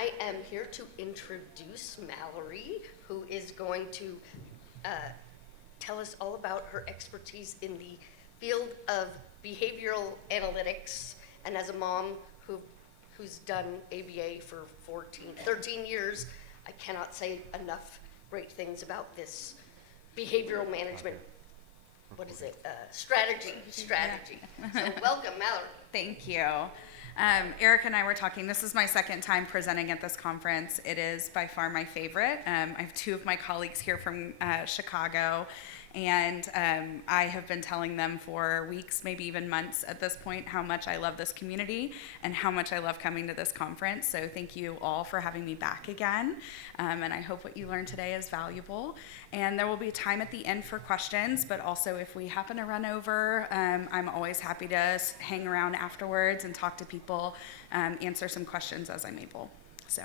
I am here to introduce Mallory, who is going to tell us all about her expertise in the field of behavioral analytics. And as a mom who's done ABA for 13 years, I cannot say enough great things about this behavioral management. What is it? Strategy. Yeah. So welcome, Mallory. Thank you. Eric and I were talking. This is my second time presenting at this conference. It is by far my favorite. I have two of my colleagues here from Chicago, and I have been telling them for weeks, maybe even months at this point, how much I love this community and how much I love coming to this conference. So thank you all for having me back again, and I hope what you learned today is valuable. And there will be time at the end for questions, but also if we happen to run over, I'm always happy to hang around afterwards and talk to people, answer some questions as I'm able. So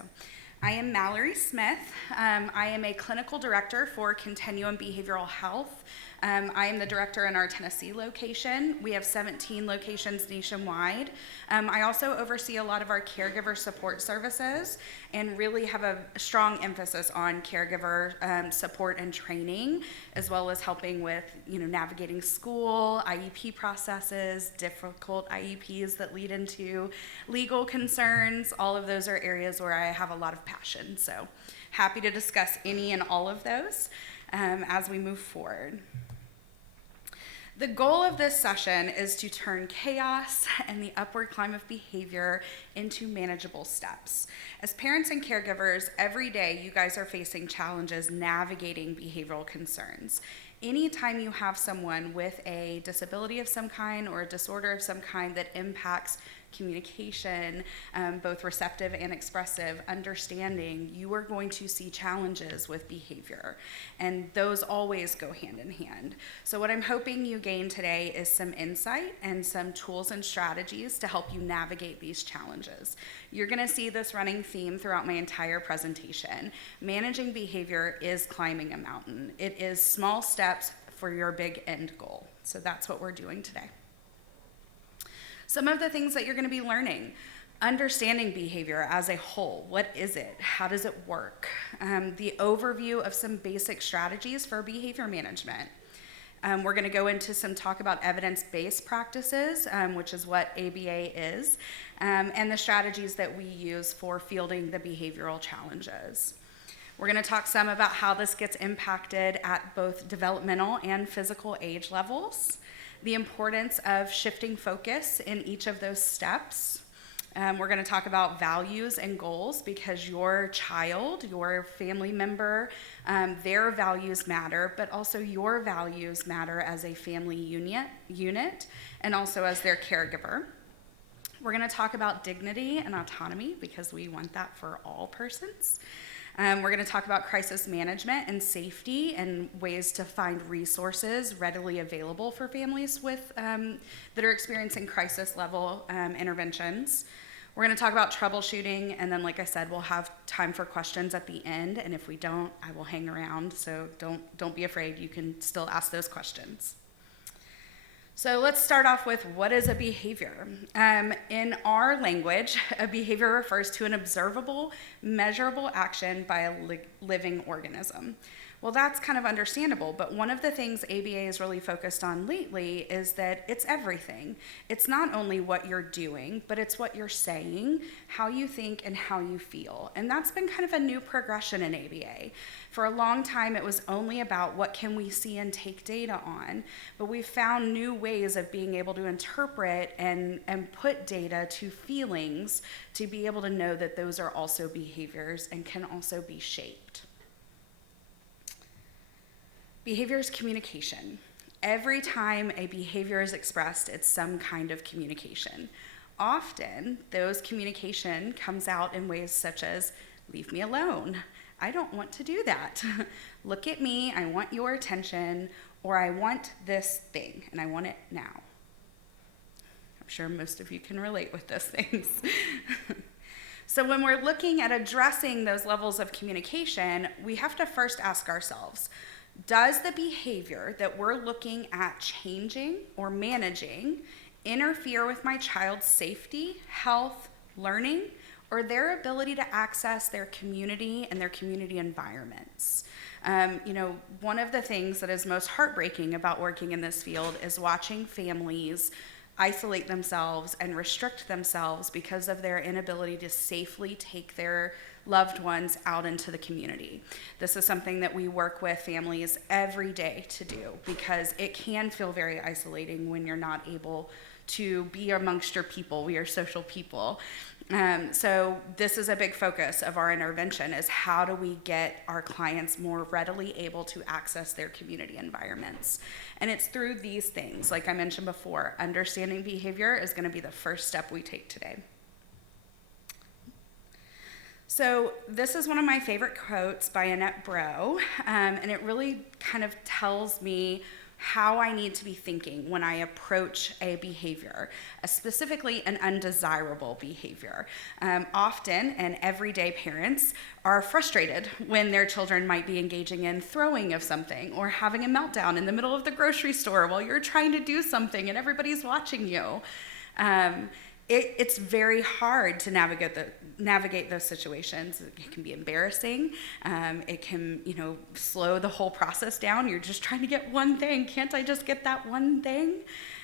I am Mallory Smith. I am a clinical director for Continuum Behavioral Health. I am the director in our Tennessee location. We have 17 locations nationwide. I also oversee a lot of our caregiver support services and really have a strong emphasis on caregiver support and training, as well as helping with navigating school, IEP processes, difficult IEPs that lead into legal concerns. All of those are areas where I have a lot of passion. So happy to discuss any and all of those as we move forward. The goal of this session is to turn chaos and the upward climb of behavior into manageable steps. As parents and caregivers, every day you guys are facing challenges navigating behavioral concerns. Anytime you have someone with a disability of some kind or a disorder of some kind that impacts communication, both receptive and expressive, understanding, you are going to see challenges with behavior. And those always go hand in hand. So what I'm hoping you gain today is some insight and some tools and strategies to help you navigate these challenges. You're going to see this running theme throughout my entire presentation. Managing behavior is climbing a mountain. It is small steps for your big end goal. So that's what we're doing today. Some of the things that you're going to be learning: understanding behavior as a whole. What is it? How does it work? The overview of some basic strategies for behavior management. We're going to go into some talk about evidence-based practices, which is what ABA is, and the strategies that we use for fielding the behavioral challenges. We're going to talk some about how this gets impacted at both developmental and physical age levels, the importance of shifting focus in each of those steps. We're going to talk about values and goals, because your child, your family member, their values matter, but also your values matter as a family unit and also as their caregiver. We're going to talk about dignity and autonomy, because we want that for all persons. We're going to talk about crisis management and safety and ways to find resources readily available for families with that are experiencing crisis level interventions. We're going to talk about troubleshooting, and then, like I said, we'll have time for questions at the end, and if we don't, I will hang around, so don't be afraid. You can still ask those questions. So let's start off with, what is a behavior? In our language, a behavior refers to an observable, measurable action by a living organism. Well, that's kind of understandable, but one of the things ABA is really focused on lately is that it's everything. It's not only what you're doing, but it's what you're saying, how you think, and how you feel. And that's been kind of a new progression in ABA. For a long time, it was only about what can we see and take data on, but we've found new ways of being able to interpret and put data to feelings to be able to know that those are also behaviors and can also be shaped. Behavior is communication. Every time a behavior is expressed, it's some kind of communication. Often, those communication comes out in ways such as, leave me alone. I don't want to do that. Look at me, I want your attention, or I want this thing, and I want it now. I'm sure most of you can relate with those things. So when we're looking at addressing those levels of communication, we have to first ask ourselves, does the behavior that we're looking at changing or managing interfere with my child's safety, health, learning, or their ability to access their community and their community environments. One of the things that is most heartbreaking about working in this field is watching families isolate themselves and restrict themselves because of their inability to safely take their loved ones out into the community. This is something that we work with families every day to do, because it can feel very isolating when you're not able to be amongst your people. We are social people. So this is a big focus of our intervention, is how do we get our clients more readily able to access their community environments? And it's through these things. Like I mentioned before, understanding behavior is going to be the first step we take today. So this is one of my favorite quotes by Annette Bro, and it really kind of tells me how I need to be thinking when I approach a behavior, specifically an undesirable behavior. Often, and everyday parents are frustrated when their children might be engaging in throwing of something or having a meltdown in the middle of the grocery store while you're trying to do something and everybody's watching you. It's very hard to navigate those situations. It can be embarrassing. It can, slow the whole process down. You're just trying to get one thing. Can't I just get that one thing?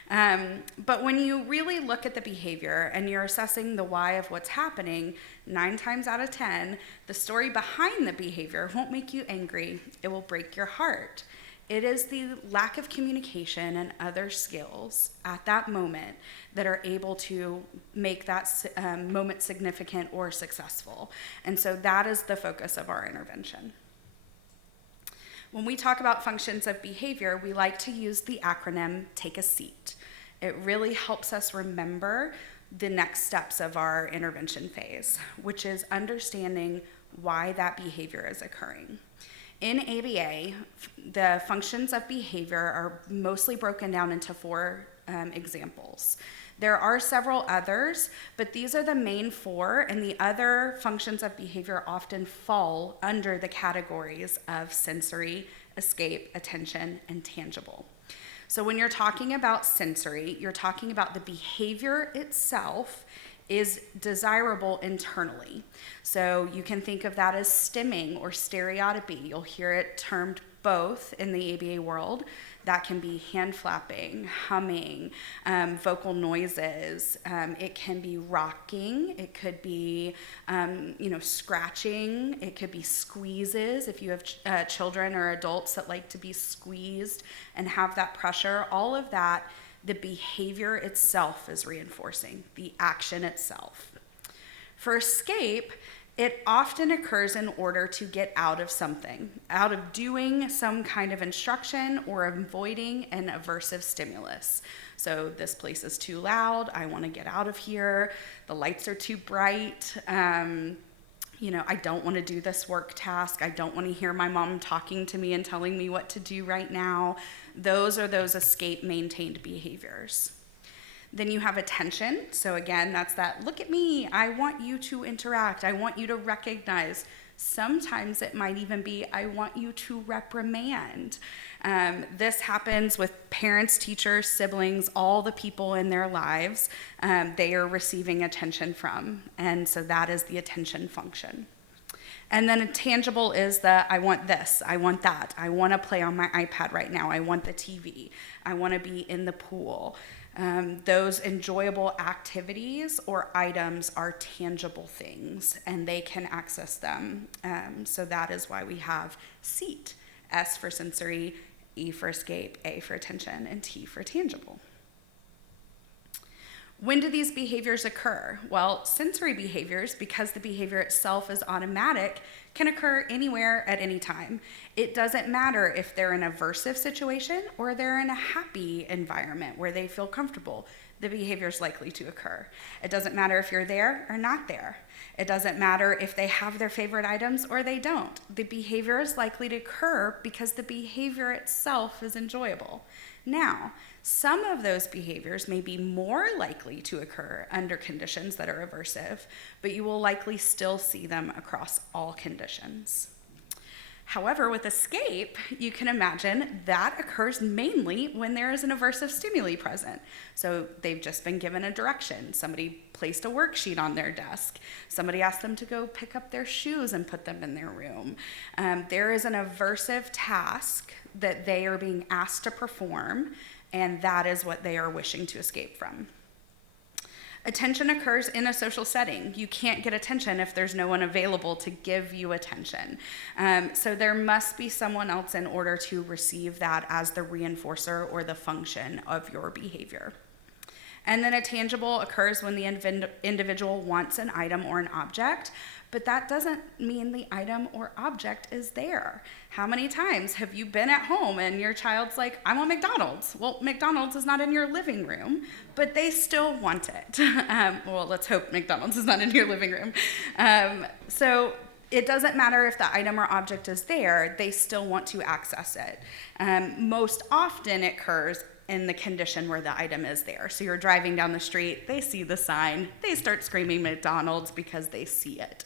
But when you really look at the behavior and you're assessing the why of what's happening, 9 times out of 10, the story behind the behavior won't make you angry. It will break your heart. It is the lack of communication and other skills at that moment that are able to make that moment significant or successful. And so that is the focus of our intervention. When we talk about functions of behavior, we like to use the acronym TAKE A SEAT. It really helps us remember the next steps of our intervention phase, which is understanding why that behavior is occurring. In ABA, the functions of behavior are mostly broken down into 4 examples. There are several others, but these are the main 4, and the other functions of behavior often fall under the categories of sensory, escape, attention, and tangible. So when you're talking about sensory, you're talking about the behavior itself is desirable internally. So you can think of that as stimming or stereotypy. You'll hear it termed both in the ABA world. That can be hand flapping, humming, vocal noises. It can be rocking. It could be, scratching. It could be squeezes. If you have children or adults that like to be squeezed and have that pressure, all of that, the behavior itself is reinforcing, the action itself. For escape, it often occurs in order to get out of something, out of doing some kind of instruction or avoiding an aversive stimulus. So this place is too loud, I want to get out of here, the lights are too bright, I don't want to do this work task, I don't want to hear my mom talking to me and telling me what to do right now. Those are those escape maintained behaviors. Then you have attention. So again, that's that, look at me, I want you to interact, I want you to recognize. Sometimes it might even be, I want you to reprimand. This happens with parents, teachers, siblings, all the people in their lives they are receiving attention from. And so that is the attention function. And then tangible is the, I want this, I want that, I want to play on my iPad right now, I want the TV, I want to be in the pool. Those enjoyable activities or items are tangible things, and they can access them. So that is why we have SEAT, S for sensory, E for escape, A for attention, and T for tangible. When do these behaviors occur? Well, sensory behaviors, because the behavior itself is automatic, can occur anywhere at any time. It doesn't matter if they're in an aversive situation or they're in a happy environment where they feel comfortable. The behavior is likely to occur. It doesn't matter if you're there or not there. It doesn't matter if they have their favorite items or they don't. The behavior is likely to occur because the behavior itself is enjoyable. Now, some of those behaviors may be more likely to occur under conditions that are aversive, but you will likely still see them across all conditions. However, with escape, you can imagine that occurs mainly when there is an aversive stimuli present. So they've just been given a direction. Somebody placed a worksheet on their desk. Somebody asked them to go pick up their shoes and put them in their room. There is an aversive task that they are being asked to perform, and that is what they are wishing to escape from. Attention occurs in a social setting. You can't get attention if there's no one available to give you attention. So there must be someone else in order to receive that as the reinforcer or the function of your behavior. And then a tangible occurs when the individual wants an item or an object, but that doesn't mean the item or object is there. How many times have you been at home and your child's like, I want McDonald's? Well, McDonald's is not in your living room, but they still want it. Well, let's hope McDonald's is not in your living room. So it doesn't matter if the item or object is there, they still want to access it. Most often it occurs in the condition where the item is there. So you're driving down the street, they see the sign, they start screaming McDonald's because they see it.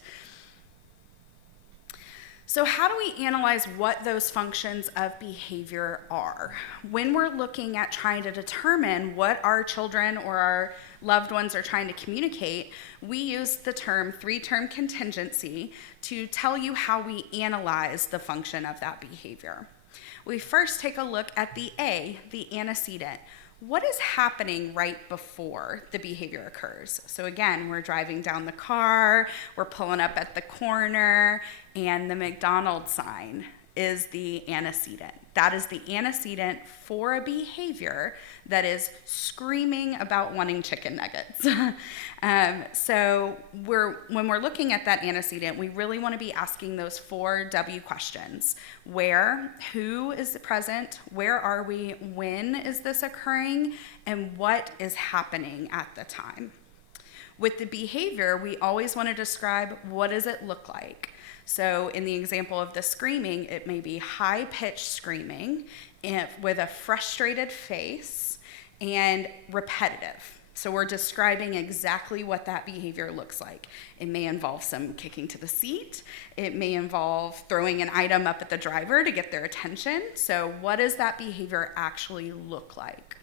So how do we analyze what those functions of behavior are? When we're looking at trying to determine what our children or our loved ones are trying to communicate, we use the term three-term contingency to tell you how we analyze the function of that behavior. We first take a look at the A, the antecedent. What is happening right before the behavior occurs? So again, we're driving down the car, we're pulling up at the corner, and the McDonald's sign is the antecedent. That is the antecedent for a behavior that is screaming about wanting chicken nuggets. So when we're looking at that antecedent, we really want to be asking those 4 W questions. Where, who is present, where are we, when is this occurring, and what is happening at the time. With the behavior, we always want to describe what does it look like. So in the example of the screaming, it may be high-pitched screaming with a frustrated face and repetitive. So we're describing exactly what that behavior looks like. It may involve some kicking to the seat. It may involve throwing an item up at the driver to get their attention. So what does that behavior actually look like?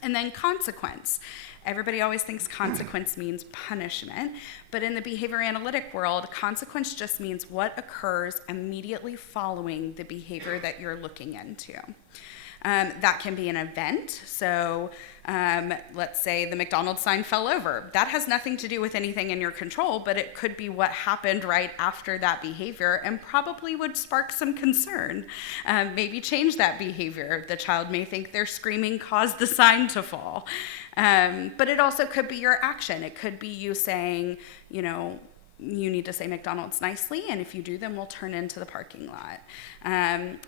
And then consequence. Everybody always thinks consequence means punishment, but in the behavior analytic world, consequence just means what occurs immediately following the behavior that you're looking into. That can be an event. So let's say the McDonald's sign fell over. That has nothing to do with anything in your control, but it could be what happened right after that behavior and probably would spark some concern. Maybe change that behavior. The child may think their screaming caused the sign to fall. But it also could be your action. It could be you saying, you need to say McDonald's nicely, and if you do, then we'll turn into the parking lot.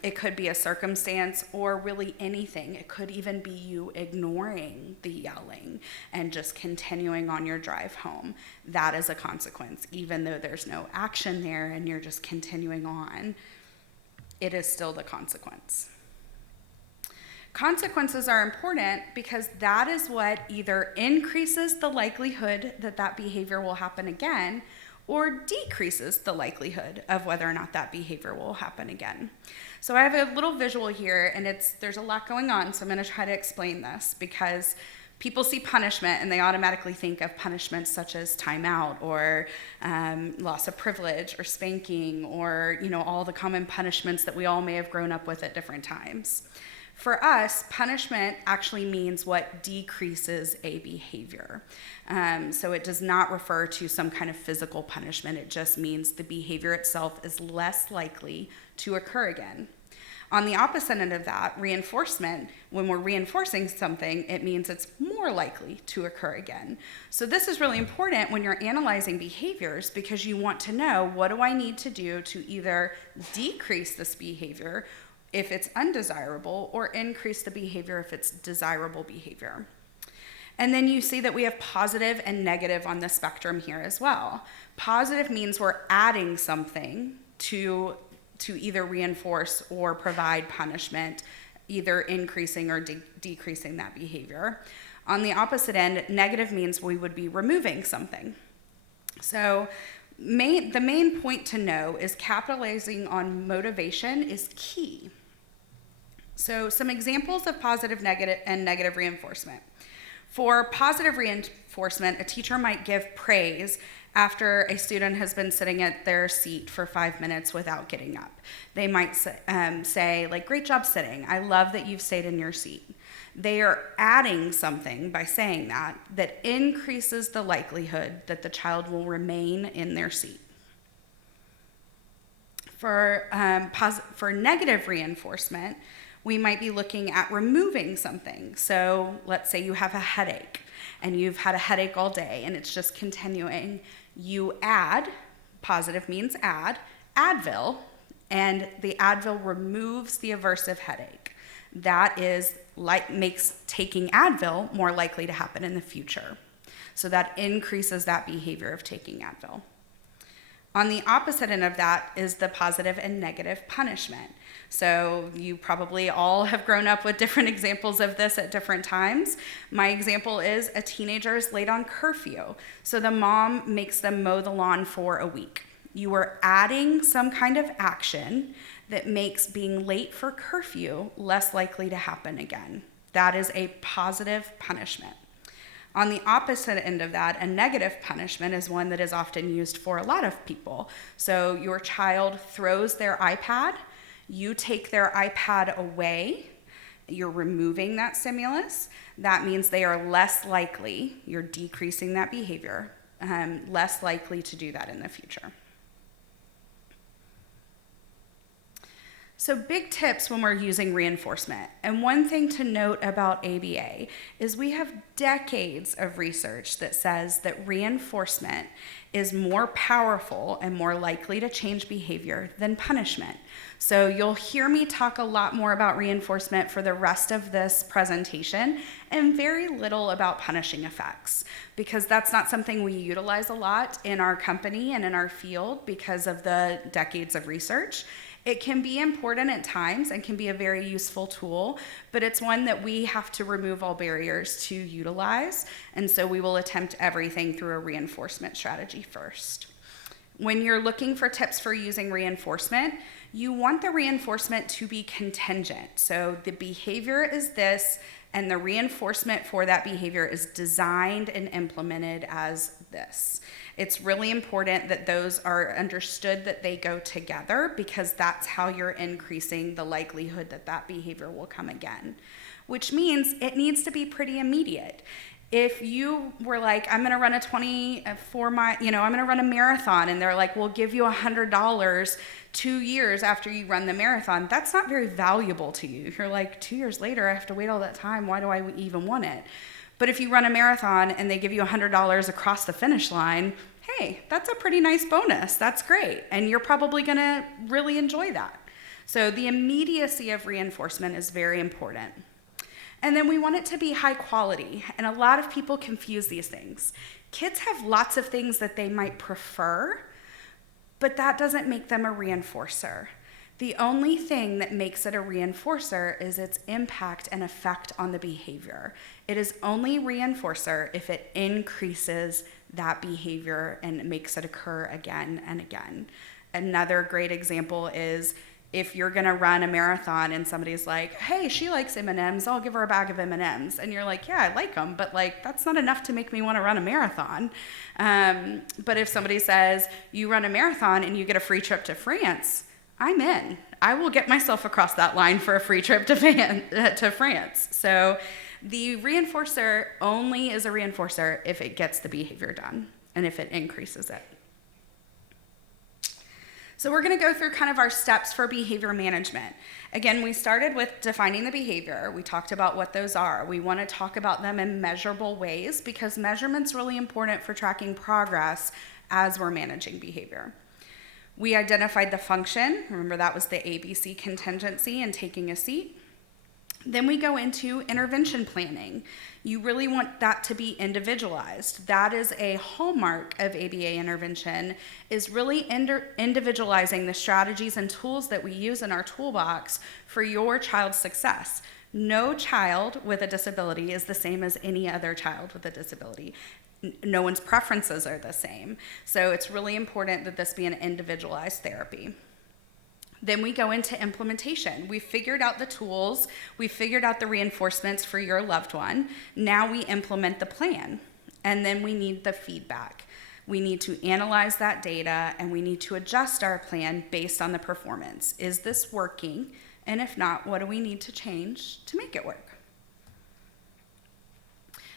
It could be a circumstance or really anything. It could even be you ignoring the yelling and just continuing on your drive home. That is a consequence. Even though there's no action there and you're just continuing on, it is still the consequence. Consequences are important because that is what either increases the likelihood that that behavior will happen again or decreases the likelihood of whether or not that behavior will happen again. So I have a little visual here, and there's a lot going on, so I'm going to try to explain this because people see punishment and they automatically think of punishments such as timeout or loss of privilege or spanking or all the common punishments that we all may have grown up with at different times. For us, punishment actually means what decreases a behavior. So it does not refer to some kind of physical punishment. It just means the behavior itself is less likely to occur again. On the opposite end of that, reinforcement, when we're reinforcing something, it means it's more likely to occur again. So this is really important when you're analyzing behaviors because you want to know, what do I need to do to either decrease this behavior if it's undesirable, or increase the behavior if it's desirable behavior. And then you see that we have positive and negative on the spectrum here as well. Positive means we're adding something to either reinforce or provide punishment, either increasing or decreasing that behavior. On the opposite end, negative means we would be removing something. So The main point to know is capitalizing on motivation is key. So some examples of positive, and negative reinforcement. For positive reinforcement, a teacher might give praise after a student has been sitting at their seat for 5 minutes without getting up. They might say, like, great job sitting. I love that you've stayed in your seat. They are adding something by saying that increases the likelihood that the child will remain in their seat. For negative reinforcement, we might be looking at removing something. So let's say you have a headache and you've had a headache all day and it's just continuing. You add, positive means add, Advil, and the Advil removes the aversive headache. That makes taking Advil more likely to happen in the future. So that increases that behavior of taking Advil. On the opposite end of that is the positive and negative punishment. So you probably all have grown up with different examples of this at different times. My example is a teenager is late on curfew. So the mom makes them mow the lawn for a week. You are adding some kind of action that makes being late for curfew less likely to happen again. That is a positive punishment. On the opposite end of that, a negative punishment is one that is often used for a lot of people. So your child throws their iPad, you take their iPad away, you're removing that stimulus. That means they are less likely, you're decreasing that behavior, less likely to do that in the future. So big tips when we're using reinforcement. And one thing to note about ABA is we have decades of research that says that reinforcement is more powerful and more likely to change behavior than punishment. So you'll hear me talk a lot more about reinforcement for the rest of this presentation and very little about punishing effects, because that's not something we utilize a lot in our company and in our field because of the decades of research. It can be important at times and can be a very useful tool, but it's one that we have to remove all barriers to utilize, and so we will attempt everything through a reinforcement strategy first. When you're looking for tips for using reinforcement, you want the reinforcement to be contingent. So the behavior is this, and the reinforcement for that behavior is designed and implemented as this. It's really important that those are understood, that they go together, because that's how you're increasing the likelihood that that behavior will come again, which means it needs to be pretty immediate. If you were like, I'm going to run a 24-mile, I'm going to run a marathon, and they're like, we'll give you $100 2 years after you run the marathon, that's not very valuable to you. You're like, 2 years later, I have to wait all that time. Why do I even want it? But if you run a marathon and they give you $100 across the finish line, hey, that's a pretty nice bonus. That's great. And you're probably going to really enjoy that. So the immediacy of reinforcement is very important. And then we want it to be high quality. And a lot of people confuse these things. Kids have lots of things that they might prefer, but that doesn't make them a reinforcer. The only thing that makes it a reinforcer is its impact and effect on the behavior. It is only reinforcer if it increases that behavior and makes it occur again and again. Another great example is if you're gonna run a marathon and somebody's like, hey, she likes M&Ms, I'll give her a bag of M&Ms. And you're like, yeah, I like them, but like that's not enough to make me wanna run a marathon. But if somebody says, you run a marathon and you get a free trip to France, I'm in. I will get myself across that line for a free trip to France. So the reinforcer only is a reinforcer if it gets the behavior done and if it increases it. So we're going to go through kind of our steps for behavior management. Again, we started with defining the behavior. We talked about what those are. We want to talk about them in measurable ways because measurement's really important for tracking progress as we're managing behavior. We identified the function. Remember, that was the ABC contingency and taking a seat. Then we go into intervention planning. You really want that to be individualized. That is a hallmark of ABA intervention, is really individualizing the strategies and tools that we use in our toolbox for your child's success. No child with a disability is the same as any other child with a disability. no one's preferences are the same. So it's really important that this be an individualized therapy. Then we go into implementation. We figured out the tools, we figured out the reinforcements for your loved one. Now we implement the plan, and then we need the feedback. We need to analyze that data, and we need to adjust our plan based on the performance. Is this working? And if not, what do we need to change to make it work?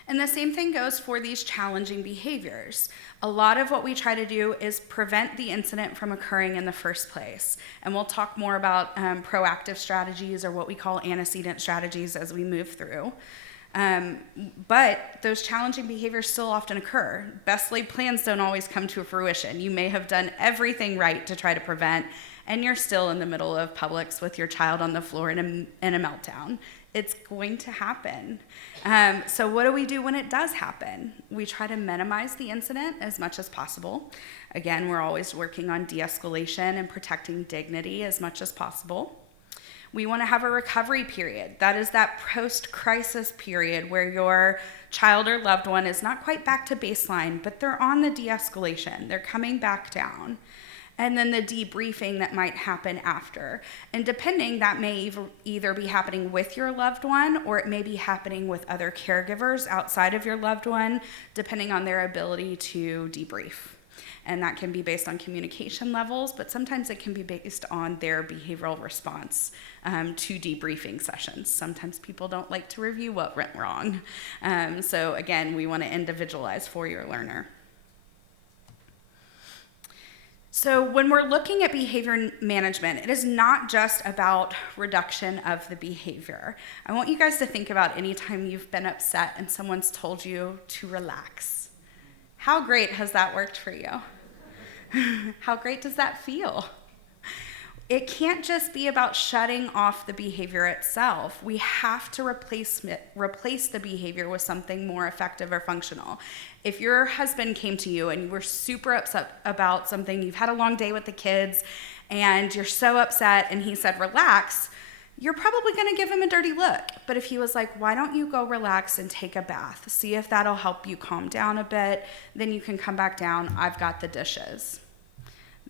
And the same thing goes for these challenging behaviors. A lot of what we try to do is prevent the incident from occurring in the first place. And we'll talk more about proactive strategies, or what we call antecedent strategies, as we move through. But those challenging behaviors still often occur. Best laid plans don't always come to fruition. You may have done everything right to try to prevent, and you're still in the middle of Publix with your child on the floor in a meltdown. It's going to happen. So what do we do when it does happen? We try to minimize the incident as much as possible. Again, we're always working on de-escalation and protecting dignity as much as possible. We want to have a recovery period. That is that post-crisis period where your child or loved one is not quite back to baseline, but they're on the de-escalation. They're coming back down. And then the debriefing that might happen after. And depending, that may either be happening with your loved one, or it may be happening with other caregivers outside of your loved one, depending on their ability to debrief. And that can be based on communication levels, but sometimes it can be based on their behavioral response to debriefing sessions. Sometimes people don't like to review what went wrong. So again, we want to individualize for your learner. So when we're looking at behavior management, it is not just about reduction of the behavior. I want you guys to think about any time you've been upset and someone's told you to relax. How great has that worked for you? How great does that feel? It can't just be about shutting off the behavior itself. We have to replace the behavior with something more effective or functional. If your husband came to you and you were super upset about something, you've had a long day with the kids, and you're so upset, and he said, relax, you're probably going to give him a dirty look. But if he was like, why don't you go relax and take a bath? See if that'll help you calm down a bit. Then you can come back down. I've got the dishes.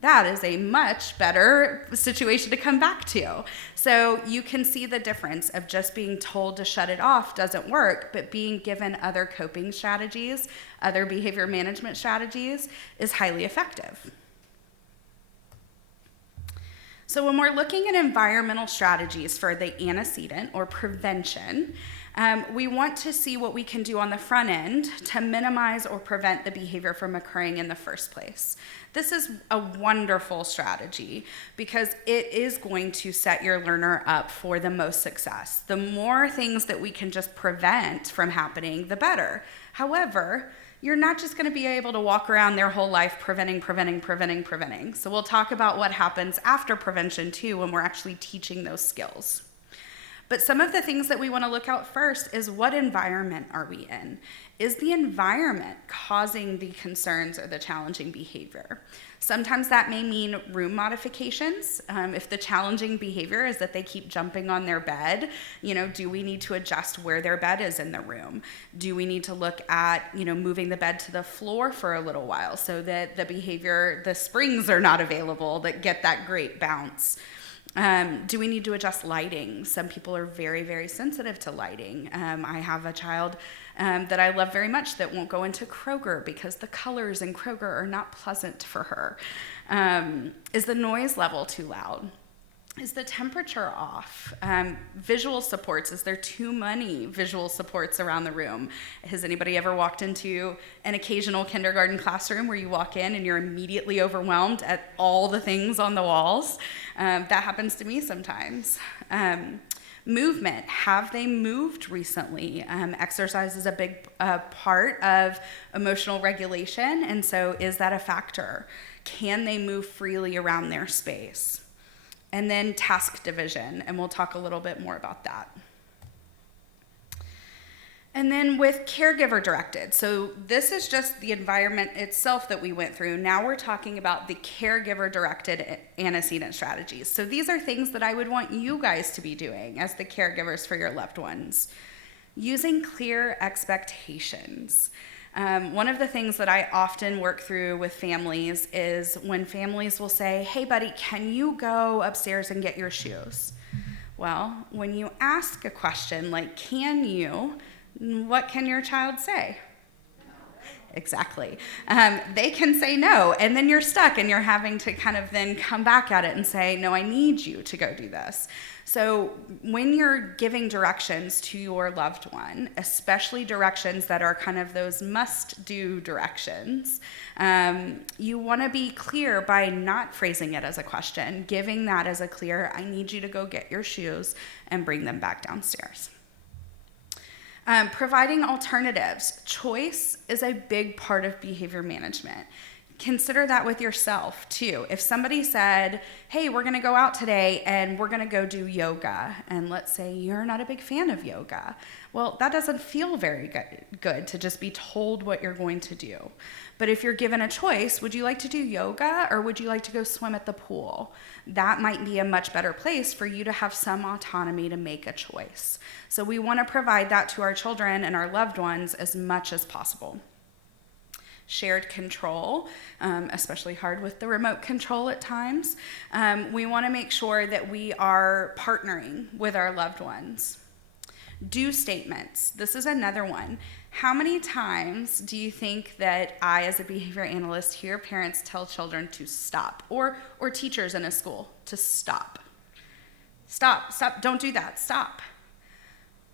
That is a much better situation to come back to. So you can see the difference of just being told to shut it off doesn't work, but being given other coping strategies, other behavior management strategies is highly effective. So when we're looking at environmental strategies for the antecedent or prevention, we want to see what we can do on the front end to minimize or prevent the behavior from occurring in the first place. This is a wonderful strategy because it is going to set your learner up for the most success. The more things that we can just prevent from happening, the better. However, you're not just going to be able to walk around their whole life preventing. So we'll talk about what happens after prevention too when we're actually teaching those skills. But some of the things that we want to look out first is, what environment are we in? Is the environment causing the concerns or the challenging behavior? Sometimes that may mean room modifications. If the challenging behavior is that they keep jumping on their bed, do we need to adjust where their bed is in the room? Do we need to look at, moving the bed to the floor for a little while so that the springs are not available that get that great bounce? Do we need to adjust lighting? Some people are very, very sensitive to lighting. I have a child that I love very much that won't go into Kroger because the colors in Kroger are not pleasant for her. Is the noise level too loud? Is the temperature off? Visual supports, is there too many visual supports around the room? Has anybody ever walked into an occasional kindergarten classroom where you walk in and you're immediately overwhelmed at all the things on the walls? That happens to me sometimes. Movement, have they moved recently? Exercise is a big part of emotional regulation, and so is that a factor? Can they move freely around their space? And then task division, and we'll talk a little bit more about that. And then with caregiver directed, so this is just the environment itself that we went through. Now we're talking about the caregiver directed antecedent strategies. So these are things that I would want you guys to be doing as the caregivers for your loved ones. Using clear expectations. One of the things that I often work through with families is when families will say, hey buddy, can you go upstairs and get your shoes? Well, when you ask a question like, can you, what can your child say? Exactly. They can say no, and then you're stuck and you're having to kind of then come back at it and say, no, I need you to go do this. So when you're giving directions to your loved one, especially directions that are kind of those must-do directions, you want to be clear by not phrasing it as a question, giving that as a clear, I need you to go get your shoes and bring them back downstairs. Providing alternatives. Choice is a big part of behavior management. Consider that with yourself too. If somebody said, hey, we're going to go out today and we're going to go do yoga, and let's say you're not a big fan of yoga, well, that doesn't feel very good to just be told what you're going to do. But if you're given a choice, would you like to do yoga or would you like to go swim at the pool? That might be a much better place for you to have some autonomy to make a choice. So we want to provide that to our children and our loved ones as much as possible. Shared control, especially hard with the remote control at times. We want to make sure that we are partnering with our loved ones. Do statements. This is another one. How many times do you think that I, as a behavior analyst, hear parents tell children to stop, or teachers in a school to stop? Stop, don't do that, stop.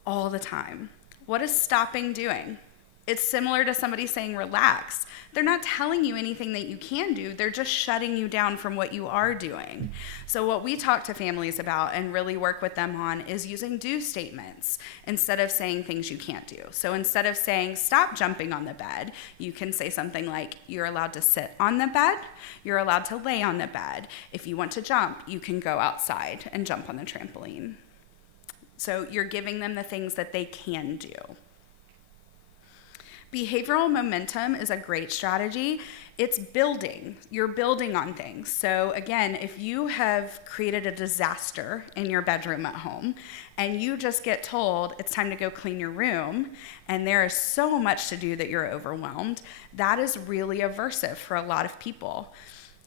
All the time. What is stopping doing? It's similar to somebody saying relax. They're not telling you anything that you can do. They're just shutting you down from what you are doing. So what we talk to families about and really work with them on is using do statements instead of saying things you can't do. So instead of saying stop jumping on the bed, you can say something like you're allowed to sit on the bed, you're allowed to lay on the bed. If you want to jump, you can go outside and jump on the trampoline. So you're giving them the things that they can do. Behavioral momentum is a great strategy. It's building. You're building on things. So again, if you have created a disaster in your bedroom at home and you just get told it's time to go clean your room and there is so much to do that you're overwhelmed, that is really aversive for a lot of people.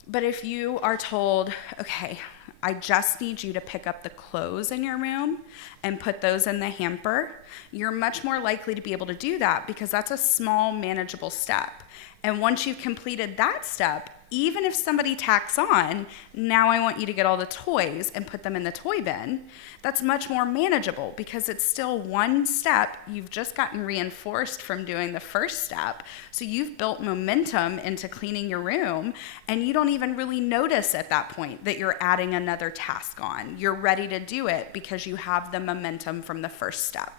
But if you are told, okay, I just need you to pick up the clothes in your room and put those in the hamper, you're much more likely to be able to do that because that's a small, manageable step. And once you've completed that step, even if somebody tacks on, now I want you to get all the toys and put them in the toy bin, that's much more manageable because it's still one step. You've just gotten reinforced from doing the first step. So you've built momentum into cleaning your room, and you don't even really notice at that point that you're adding another task on. You're ready to do it because you have the momentum from the first step.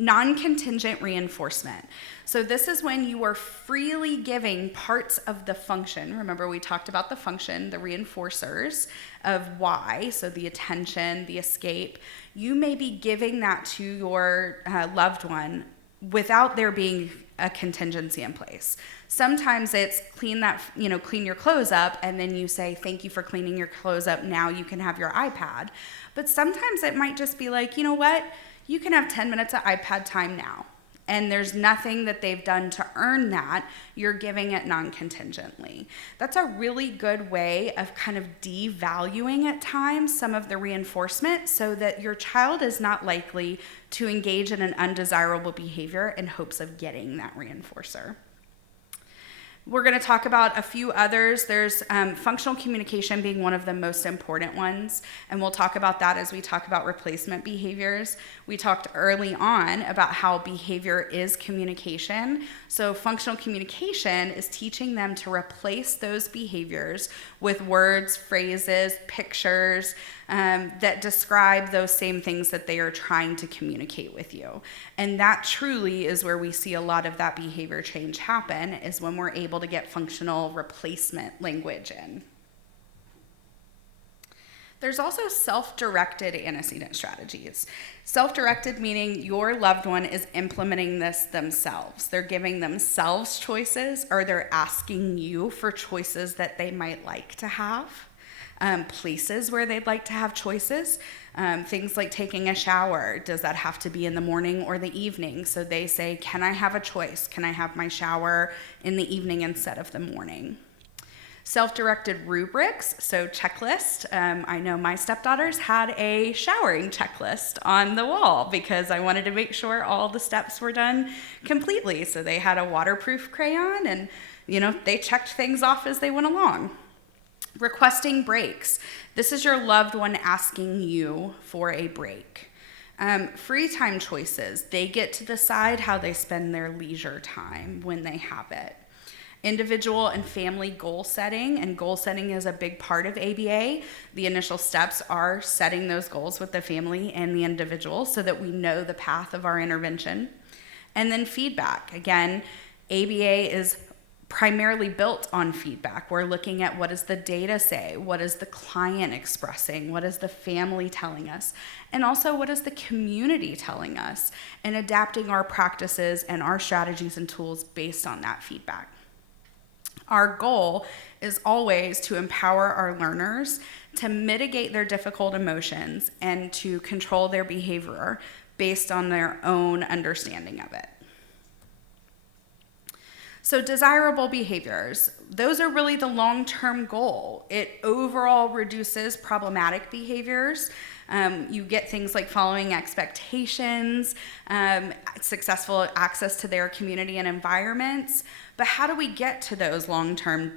Non-contingent reinforcement. So this is when you are freely giving parts of the function. Remember, we talked about the function, the reinforcers of why, so the attention, the escape. You may be giving that to your loved one without there being a contingency in place. Sometimes it's clean your clothes up, and then you say, thank you for cleaning your clothes up, now you can have your iPad. But sometimes it might just be like, you know what? You can have 10 minutes of iPad time now. And there's nothing that they've done to earn that. You're giving it non-contingently. That's a really good way of kind of devaluing at times some of the reinforcement so that your child is not likely to engage in an undesirable behavior in hopes of getting that reinforcer. We're going to talk about a few others. There's functional communication being one of the most important ones, and we'll talk about that as we talk about replacement behaviors. We talked early on about how behavior is communication. So functional communication is teaching them to replace those behaviors with words, phrases, pictures that describe those same things that they are trying to communicate with you. And that truly is where we see a lot of that behavior change happen, is when we're able to get functional replacement language in. There's also self-directed antecedent strategies. Self-directed meaning your loved one is implementing this themselves. They're giving themselves choices, or they're asking you for choices that they might like to have. places where they'd like to have choices. Things like taking a shower. Does that have to be in the morning or the evening? So they say, can I have a choice? Can I have my shower in the evening instead of the morning? Self-directed rubrics, so checklist. I know my stepdaughters had a showering checklist on the wall because I wanted to make sure all the steps were done completely. So they had a waterproof crayon and, they checked things off as they went along. Requesting breaks. This is your loved one asking you for a break. Free time choices. They get to decide how they spend their leisure time when they have it. Individual and family goal setting, and goal setting is a big part of ABA. The initial steps are setting those goals with the family and the individual so that we know the path of our intervention. And then feedback. Again, ABA is primarily built on feedback. We're looking at what does the data say, what is the client expressing, what is the family telling us, and also what is the community telling us, and adapting our practices and our strategies and tools based on that feedback. Our goal is always to empower our learners to mitigate their difficult emotions and to control their behavior based on their own understanding of it. So desirable behaviors, those are really the long-term goal. It overall reduces problematic behaviors. You get things like following expectations, successful access to their community and environments. But how do we get to those long-term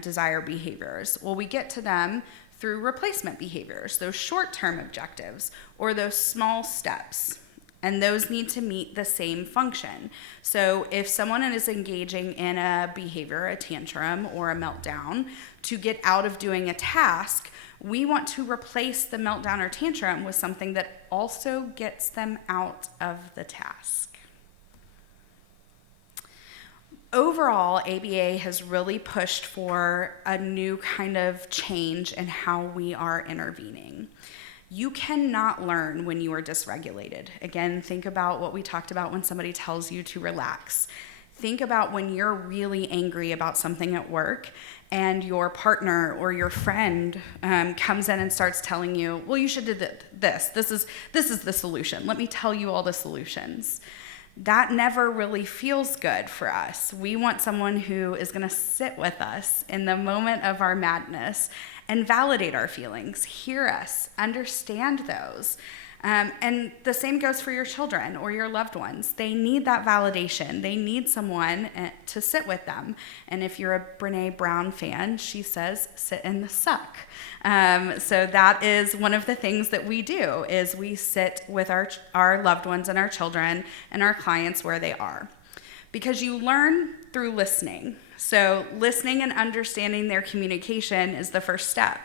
desired behaviors? Well, we get to them through replacement behaviors, those short-term objectives, or those small steps. And those need to meet the same function. So if someone is engaging in a behavior, a tantrum, or a meltdown, to get out of doing a task, we want to replace the meltdown or tantrum with something that also gets them out of the task. Overall, ABA has really pushed for a new kind of change in how we are intervening. You cannot learn when you are dysregulated. Again, think about what we talked about when somebody tells you to relax. Think about when you're really angry about something at work and your partner or your friend comes in and starts telling you, well, you should do this. This is the solution. Let me tell you all the solutions. That never really feels good for us. We want someone who is going to sit with us in the moment of our madness and validate our feelings, hear us, understand those. And the same goes for your children or your loved ones. They need that validation. They need someone to sit with them. And if you're a Brene Brown fan, she says, sit in the suck. So that is one of the things that we do, is we sit with our loved ones and our children and our clients where they are. Because you learn through listening. So listening and understanding their communication is the first step.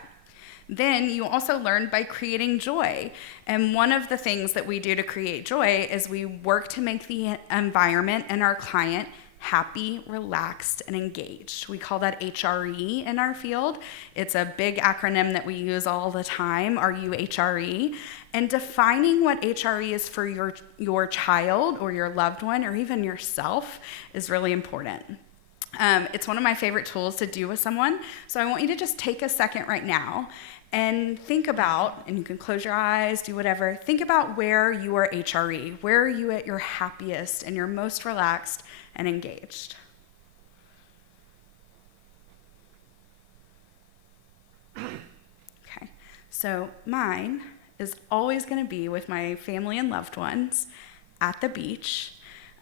Then you also learn by creating joy. And one of the things that we do to create joy is we work to make the environment and our client happy, relaxed, and engaged. We call that HRE in our field. It's a big acronym that we use all the time, are you HRE? And defining what HRE is for your child or your loved one or even yourself is really important. It's one of my favorite tools to do with someone. So I want you to just take a second right now and think about, and you can close your eyes, do whatever, think about where you are HRE. Where are you at your happiest and your most relaxed and engaged? Okay, so mine is always going to be with my family and loved ones at the beach.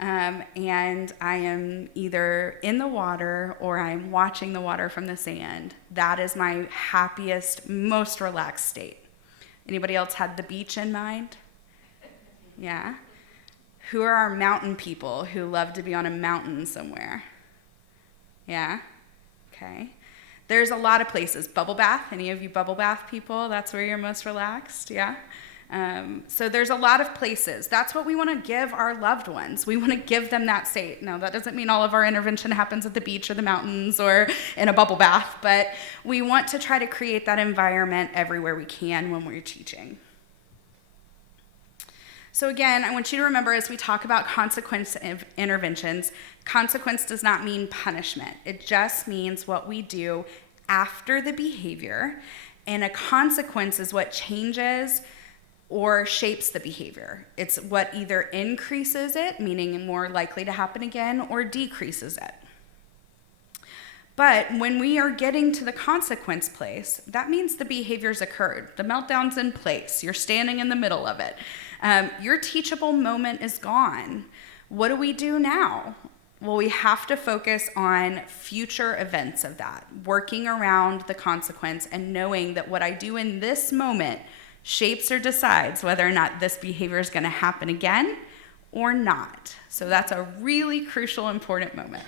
And I am either in the water or I'm watching the water from the sand. That is my happiest, most relaxed state. Anybody else had the beach in mind? Yeah? Who are our mountain people who love to be on a mountain somewhere? Yeah? Okay. There's a lot of places. Bubble bath. Any of you bubble bath people? That's where you're most relaxed? Yeah? So there's a lot of places. That's what we want to give our loved ones. We want to give them that state. Now, that doesn't mean all of our intervention happens at the beach or the mountains or in a bubble bath, but we want to try to create that environment everywhere we can when we're teaching. So again, I want you to remember as we talk about consequence interventions, consequence does not mean punishment. It just means what we do after the behavior And a consequence is what changes or shapes the behavior. It's what either increases it, meaning more likely to happen again, or decreases it. But when we are getting to the consequence place, that means the behavior's occurred. The meltdown's in place. You're standing in the middle of it. Your teachable moment is gone. What do we do now? Well, we have to focus on future events of that, working around the consequence and knowing that what I do in this moment shapes or decides whether or not this behavior is going to happen again or not. So that's a really crucial, important moment.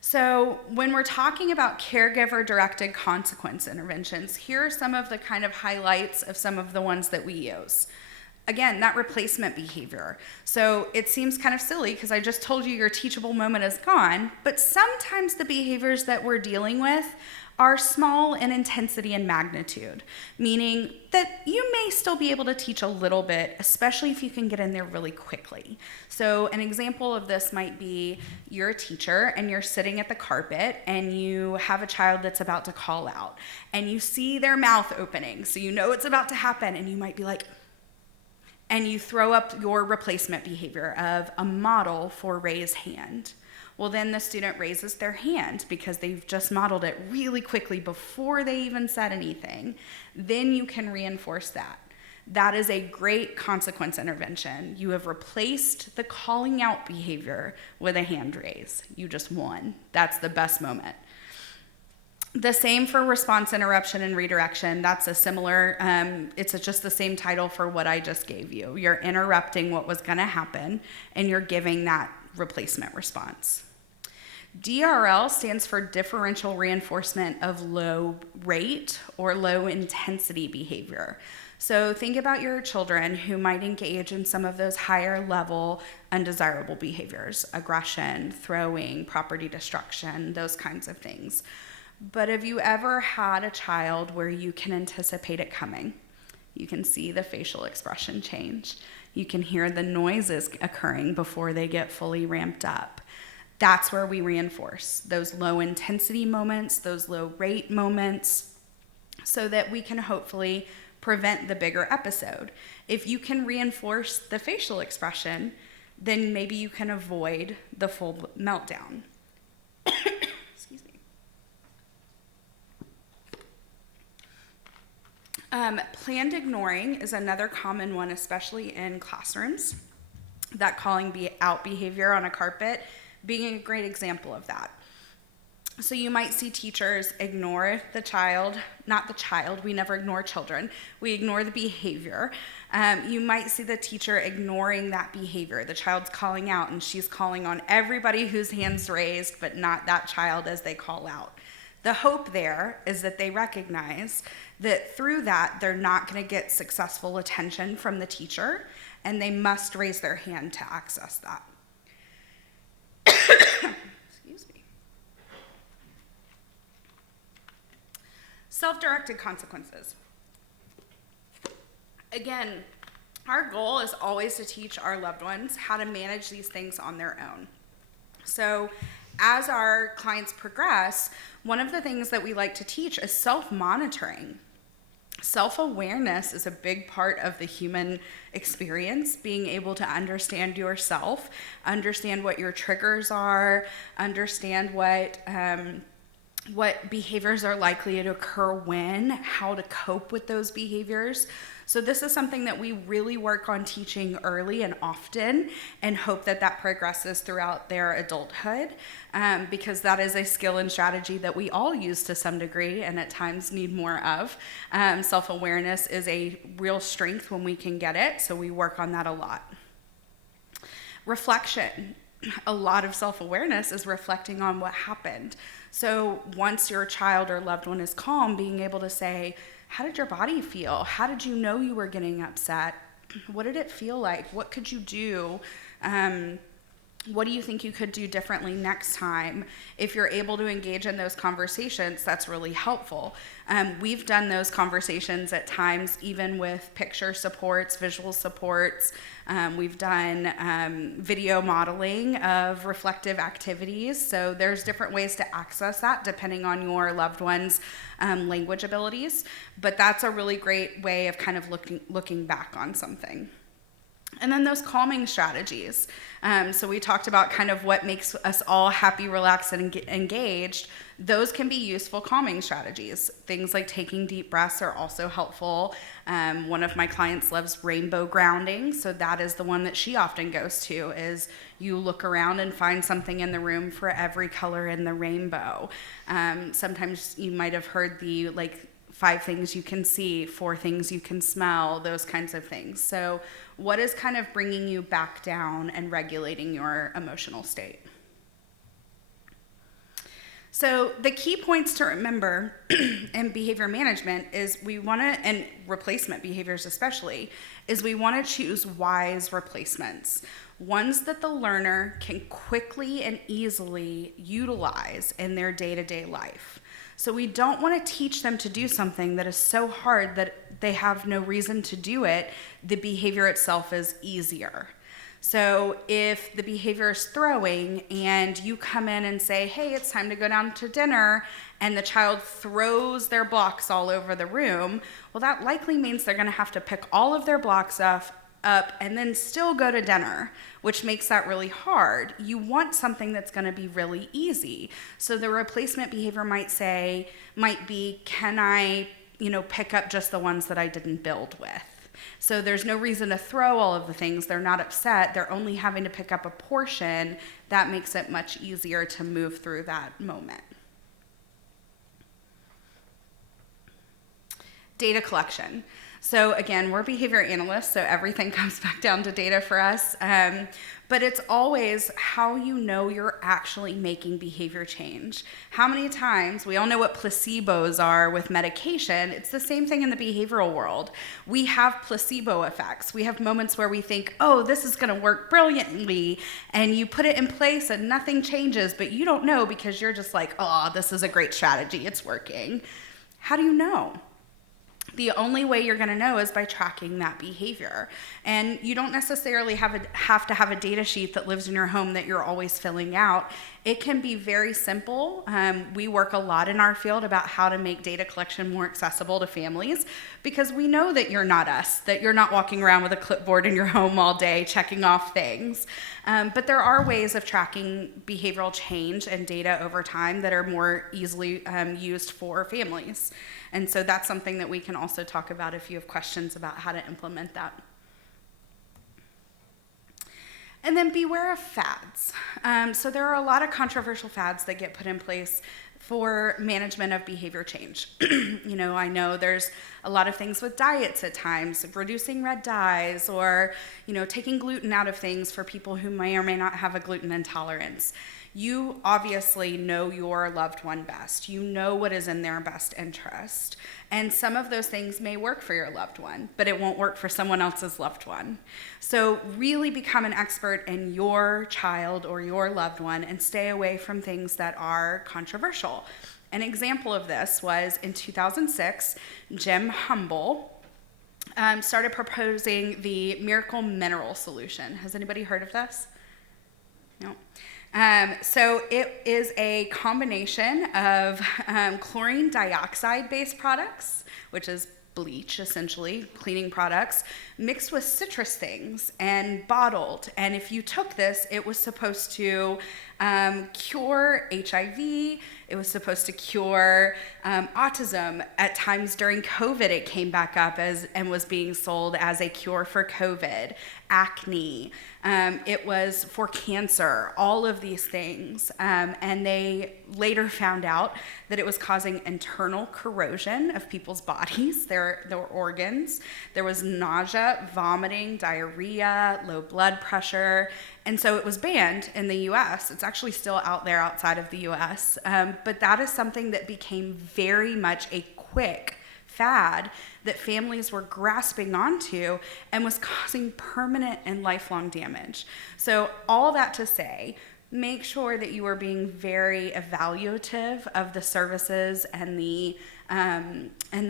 So when we're talking about caregiver-directed consequence interventions, here are some of the kind of highlights of some of the ones that we use. Again, that replacement behavior. So it seems kind of silly because I just told you your teachable moment is gone, but sometimes the behaviors that we're dealing with are small in intensity and magnitude, meaning that you may still be able to teach a little bit, especially if you can get in there really quickly. So an example of this might be you're a teacher and you're sitting at the carpet and you have a child that's about to call out and you see their mouth opening, so you know it's about to happen, and you might be like, and you throw up your replacement behavior of a model for raise hand. Well, then the student raises their hand because they've just modeled it really quickly before they even said anything. Then you can reinforce that. That is a great consequence intervention. You have replaced the calling out behavior with a hand raise. You just won. That's the best moment. The same for response interruption and redirection. That's a similar, it's just the same title for what I just gave you. You're interrupting what was going to happen, and you're giving that replacement response. DRL stands for differential reinforcement of low rate or low intensity behavior. So think about your children who might engage in some of those higher level undesirable behaviors, aggression, throwing, property destruction, those kinds of things. But have you ever had a child where you can anticipate it coming? You can see the facial expression change. You can hear the noises occurring before they get fully ramped up. That's where we reinforce those low intensity moments, those low rate moments, so that we can hopefully prevent the bigger episode. If you can reinforce the facial expression, then maybe you can avoid the full meltdown. Excuse me. Planned ignoring is another common one, especially in classrooms. That calling out behavior on a carpet being a great example of that. So you might see teachers ignore the child, not the child, we never ignore children, we ignore the behavior. You might see the teacher ignoring that behavior. The child's calling out and she's calling on everybody whose hand's raised, but not that child as they call out. The hope there is that they recognize that through that, they're not going to get successful attention from the teacher, and they must raise their hand to access that. Excuse me. Self-directed consequences. Again, our goal is always to teach our loved ones how to manage these things on their own. So as our clients progress, one of the things that we like to teach is self-monitoring. Self-awareness is a big part of the human experience, being able to understand yourself, understand what your triggers are, understand what behaviors are likely to occur when, how to cope with those behaviors. So this is something that we really work on teaching early and often, and hope that that progresses throughout their adulthood, because that is a skill and strategy that we all use to some degree and at times need more of. Self-awareness is a real strength when we can get it, so we work on that a lot. Reflection. A lot of self-awareness is reflecting on what happened. So once your child or loved one is calm, being able to say, how did your body feel? How did you know you were getting upset? What did it feel like? What could you do? What do you think you could do differently next time? If you're able to engage in those conversations, that's really helpful. We've done those conversations at times, even with picture supports, visual supports. We've done video modeling of reflective activities. So there's different ways to access that depending on your loved one's language abilities. But that's a really great way of kind of looking back on something. And then those calming strategies. So we talked about kind of what makes us all happy, relaxed, and engaged. Those can be useful calming strategies. Things like taking deep breaths are also helpful. One of my clients loves rainbow grounding, so that is the one that she often goes to, is you look around and find something in the room for every color in the rainbow. Sometimes you might have heard the 5 things you can see, 4 things you can smell, those kinds of things. So what is kind of bringing you back down and regulating your emotional state? So the key points to remember in behavior management is we want to, and replacement behaviors especially, is we want to choose wise replacements. Ones that the learner can quickly and easily utilize in their day-to-day life. So we don't want to teach them to do something that is so hard that they have no reason to do it. The behavior itself is easier. So if the behavior is throwing and you come in and say, hey, it's time to go down to dinner, and the child throws their blocks all over the room, well, that likely means they're going to have to pick all of their blocks up and then still go to dinner, which makes that really hard. You want something that's going to be really easy. So the replacement behavior might be, can I, pick up just the ones that I didn't build with? So there's no reason to throw all of the things. They're not upset. They're only having to pick up a portion. That makes it much easier to move through that moment. Data collection. So again, we're behavior analysts, so everything comes back down to data for us. But it's always how you know you're actually making behavior change. How many times, we all know what placebos are with medication. It's the same thing in the behavioral world. We have placebo effects. We have moments where we think, oh, this is going to work brilliantly, and you put it in place and nothing changes, but you don't know because you're just like, oh, this is a great strategy. It's working. How do you know? The only way you're going to know is by tracking that behavior. And you don't necessarily have to have a data sheet that lives in your home that you're always filling out. It can be very simple. We work a lot in our field about how to make data collection more accessible to families, because we know that you're not us, that you're not walking around with a clipboard in your home all day checking off things. But there are ways of tracking behavioral change and data over time that are more easily used for families. And so that's something that we can also talk about if you have questions about how to implement that. And then beware of fads. So there are a lot of controversial fads that get put in place for management of behavior change. I know there's a lot of things with diets at times, reducing red dyes, or, taking gluten out of things for people who may or may not have a gluten intolerance. You obviously know your loved one best. You know what is in their best interest. And some of those things may work for your loved one, but it won't work for someone else's loved one. So really become an expert in your child or your loved one and stay away from things that are controversial. An example of this was in 2006, Jim Humble started proposing the Miracle Mineral Solution. Has anybody heard of this? No. So it is a combination of chlorine dioxide-based products, which is bleach, essentially, cleaning products, mixed with citrus things and bottled. And if you took this, it was supposed to cure HIV. It was supposed to cure autism. At times during COVID, it came back up and was being sold as a cure for COVID, acne. It was for cancer, all of these things. And they later found out that it was causing internal corrosion of people's bodies, their organs. There was nausea, vomiting, diarrhea, low blood pressure. And so it was banned in the US. It's actually still out there outside of the US. But that is something that became very much a quick fad that families were grasping onto and was causing permanent and lifelong damage. So all that to say, make sure that you are being very evaluative of the services and the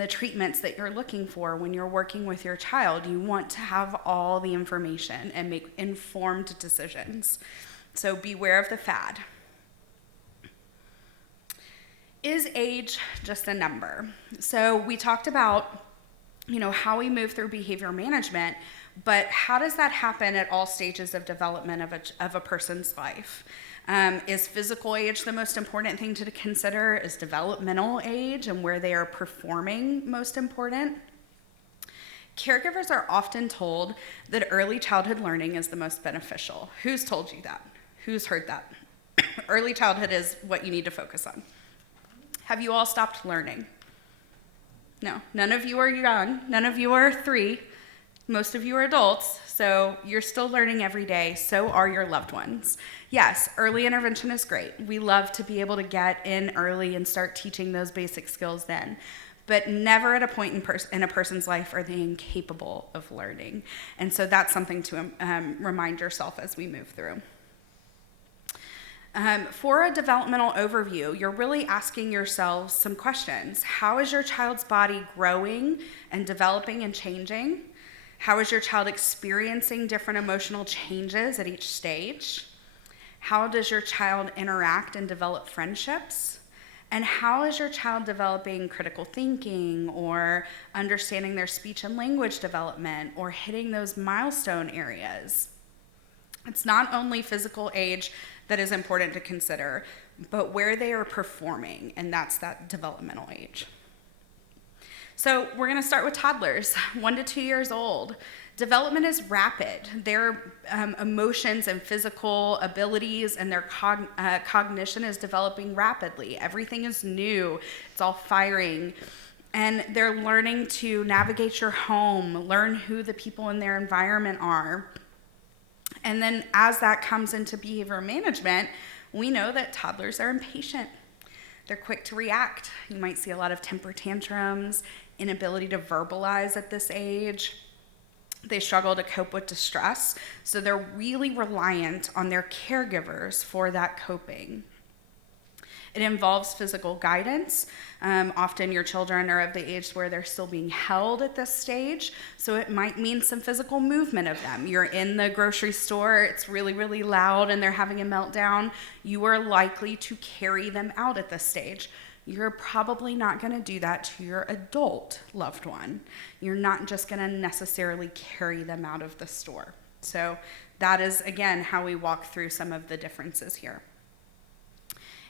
treatments that you're looking for when you're working with your child. You want to have all the information and make informed decisions. So beware of the fad. Is age just a number? So we talked about, how we move through behavior management, but how does that happen at all stages of development of a person's life? Is physical age the most important thing to consider? Is developmental age and where they are performing most important? Caregivers are often told that early childhood learning is the most beneficial. Who's told you that? Who's heard that? Early childhood is what you need to focus on. Have you all stopped learning? No, none of you are young. None of you are 3. Most of you are adults, so you're still learning every day. So are your loved ones. Yes, early intervention is great. We love to be able to get in early and start teaching those basic skills then. But never at a point in a person's life are they incapable of learning. And so that's something to remind yourself as we move through. For a developmental overview, you're really asking yourselves some questions. How is your child's body growing and developing and changing? How is your child experiencing different emotional changes at each stage? How does your child interact and develop friendships? And how is your child developing critical thinking or understanding their speech and language development or hitting those milestone areas? It's not only physical age that is important to consider, but where they are performing, and that's that developmental age. So we're going to start with toddlers, 1 to 2 years old. Development is rapid. Their emotions and physical abilities and their cognition is developing rapidly. Everything is new. It's all firing. And they're learning to navigate your home, learn who the people in their environment are. And then as that comes into behavior management, we know that toddlers are impatient. They're quick to react. You might see a lot of temper tantrums, inability to verbalize at this age. They struggle to cope with distress, so they're really reliant on their caregivers for that coping. It involves physical guidance. Often your children are of the age where they're still being held at this stage, so it might mean some physical movement of them. You're in the grocery store, it's really, really loud, and they're having a meltdown. You are likely to carry them out at this stage. You're probably not going to do that to your adult loved one. You're not just going to necessarily carry them out of the store. So that is, again, how we walk through some of the differences here.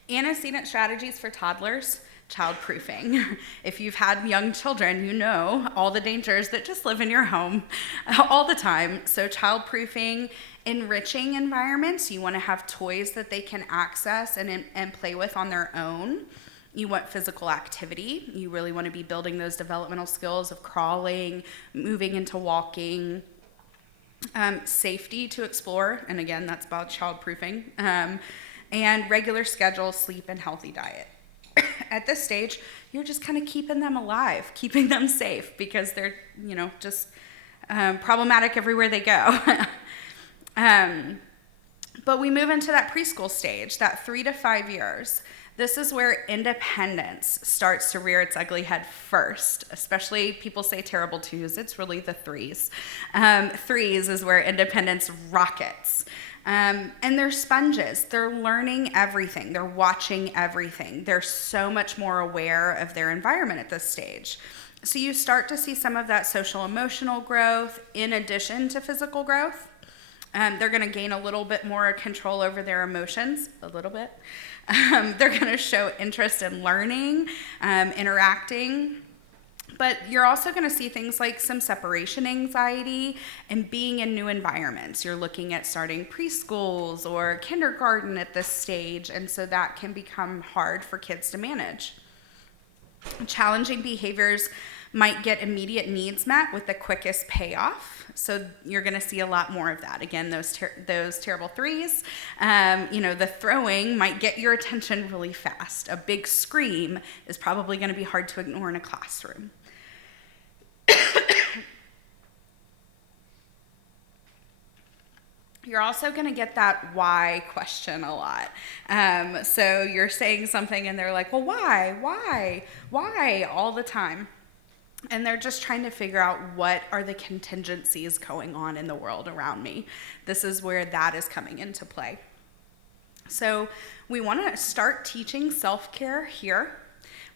Antecedent strategies for toddlers, child-proofing. If you've had young children, you know all the dangers that just live in your home all the time. So child-proofing, enriching environments. You want to have toys that they can access and play with on their own. You want physical activity. You really want to be building those developmental skills of crawling, moving into walking. Safety to explore, and again, that's about child-proofing. And regular schedule, sleep, and healthy diet. At this stage, you're just kind of keeping them alive, keeping them safe, because they're, just problematic everywhere they go. But we move into that preschool stage, that 3 to 5 years. This is where independence starts to rear its ugly head first, especially people say terrible twos. It's really the threes. Threes is where independence rockets. And they're sponges. They're learning everything. They're watching everything. They're so much more aware of their environment at this stage. So you start to see some of that social emotional growth in addition to physical growth. They're going to gain a little bit more control over their emotions, a little bit. They're going to show interest in learning, interacting. But you're also going to see things like some separation anxiety and being in new environments. You're looking at starting preschools or kindergarten at this stage, and so that can become hard for kids to manage. Challenging behaviors might get immediate needs met with the quickest payoff. So you're going to see a lot more of that. Again, those terrible threes. The throwing might get your attention really fast. A big scream is probably going to be hard to ignore in a classroom. You're also going to get that why question a lot. So you're saying something and they're like, well, why all the time? And they're just trying to figure out what are the contingencies going on in the world around me. This is where that is coming into play. So we want to start teaching self-care here.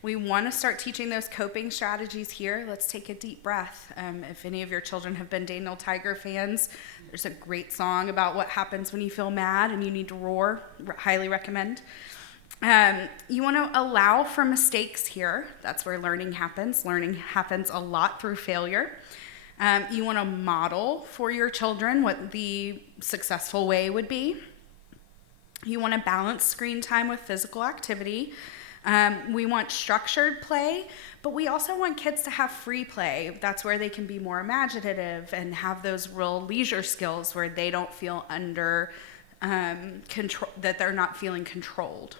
We want to start teaching those coping strategies here. Let's take a deep breath. If any of your children have been Daniel Tiger fans, there's a great song about what happens when you feel mad and you need to roar. Highly recommend. You want to allow for mistakes here. That's where learning happens. Learning happens a lot through failure. You want to model for your children what the successful way would be. You want to balance screen time with physical activity. We want structured play, but we also want kids to have free play. That's where they can be more imaginative and have those real leisure skills where they don't feel under control, that they're not feeling controlled.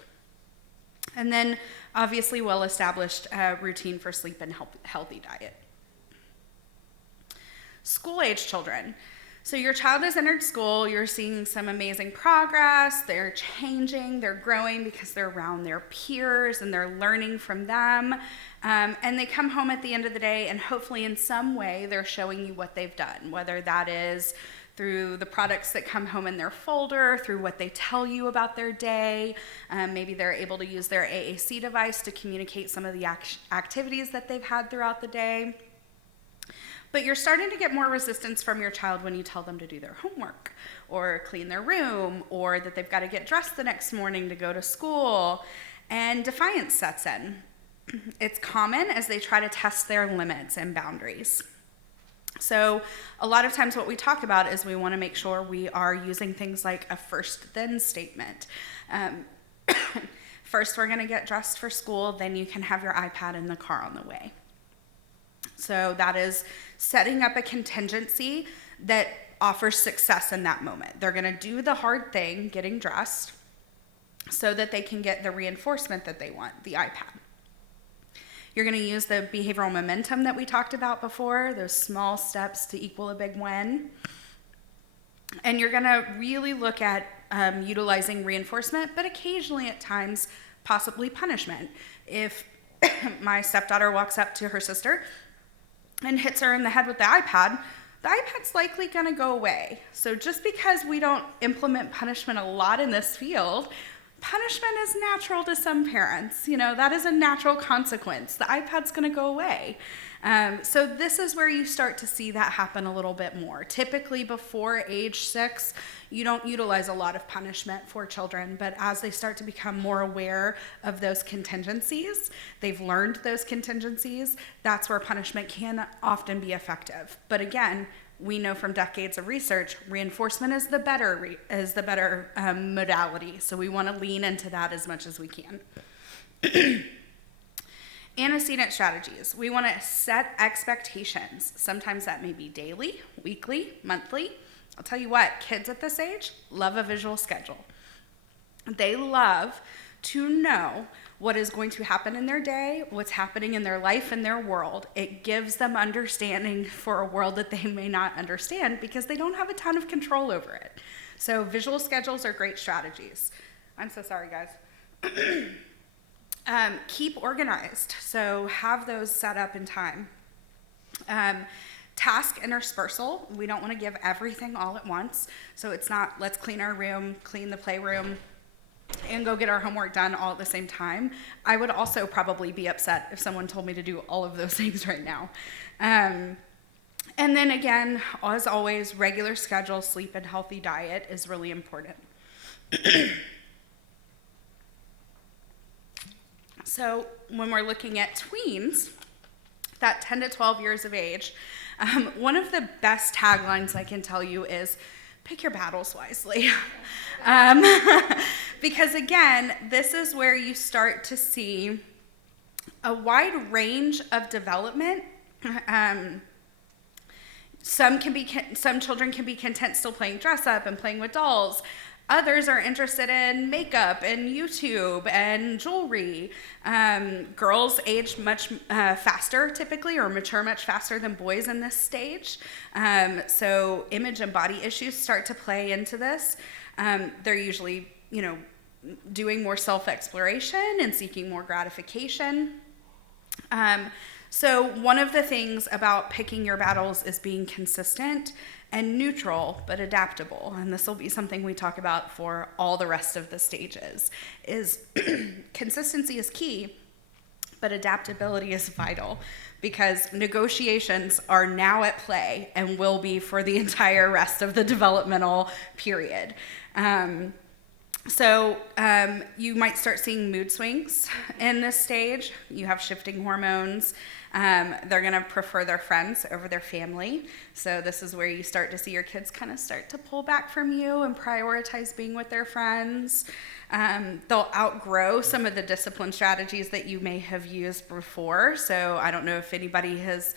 And then obviously well-established routine for sleep and healthy diet. School-age children. So your child has entered school, you're seeing some amazing progress, they're changing, they're growing because they're around their peers and they're learning from them. And they come home at the end of the day and hopefully in some way they're showing you what they've done, whether that is through the products that come home in their folder, through what they tell you about their day. Maybe they're able to use their AAC device to communicate some of the activities that they've had throughout the day. But you're starting to get more resistance from your child when you tell them to do their homework or clean their room or that they've got to get dressed the next morning to go to school, and defiance sets in. It's common as they try to test their limits and boundaries. So a lot of times what we talk about is we want to make sure we are using things like a first then statement. First we're going to get dressed for school, then you can have your iPad in the car on the way. So that is setting up a contingency that offers success in that moment. They're going to do the hard thing, getting dressed, so that they can get the reinforcement that they want, the iPad. You're going to use the behavioral momentum that we talked about before, those small steps to equal a big win. And you're going to really look at utilizing reinforcement, but occasionally at times possibly punishment. If my stepdaughter walks up to her sister and hits her in the head with the iPad's likely going to go away. So just because we don't implement punishment a lot in this field, punishment is natural to some parents. You know, that is a natural consequence. The iPad's going to go away. So this is where you start to see that happen a little bit more. Typically before age 6, you don't utilize a lot of punishment for children, but as they start to become more aware of those contingencies, they've learned those contingencies, that's where punishment can often be effective. But again, we know from decades of research, reinforcement is the better modality. So we want to lean into that as much as we can. Antecedent strategies. We want to set expectations. Sometimes that may be daily, weekly, monthly. I'll tell you what, kids at this age love a visual schedule. They love to know what is going to happen in their day, what's happening in their life and their world. It gives them understanding for a world that they may not understand because they don't have a ton of control over it. So visual schedules are great strategies. I'm so sorry, guys. Keep organized, so have those set up in time. Task interspersal, we don't want to give everything all at once, so it's not let's clean our room, clean the playroom, and go get our homework done all at the same time. I would also probably be upset if someone told me to do all of those things right now. And then again, as always, regular schedule, sleep, and healthy diet is really important. So when we're looking at tweens, that 10 to 12 years of age, one of the best taglines I can tell you is, pick your battles wisely. Because again, this is where you start to see a wide range of development. Some children can be content still playing dress up and playing with dolls. Others are interested in makeup and YouTube and jewelry. Girls age much faster typically, or mature much faster than boys in this stage. So image and body issues start to play into this. They're usually, doing more self-exploration and seeking more gratification. So one of the things about picking your battles is being consistent and neutral, but adaptable. And this will be something we talk about for all the rest of the stages, is consistency is key, but adaptability is vital, because negotiations are now at play and will be for the entire rest of the developmental period. So you might start seeing mood swings in this stage. You have shifting hormones. They're going to prefer their friends over their family. So this is where you start to see your kids kind of start to pull back from you and prioritize being with their friends. They'll outgrow some of the discipline strategies that you may have used before. So I don't know if anybody has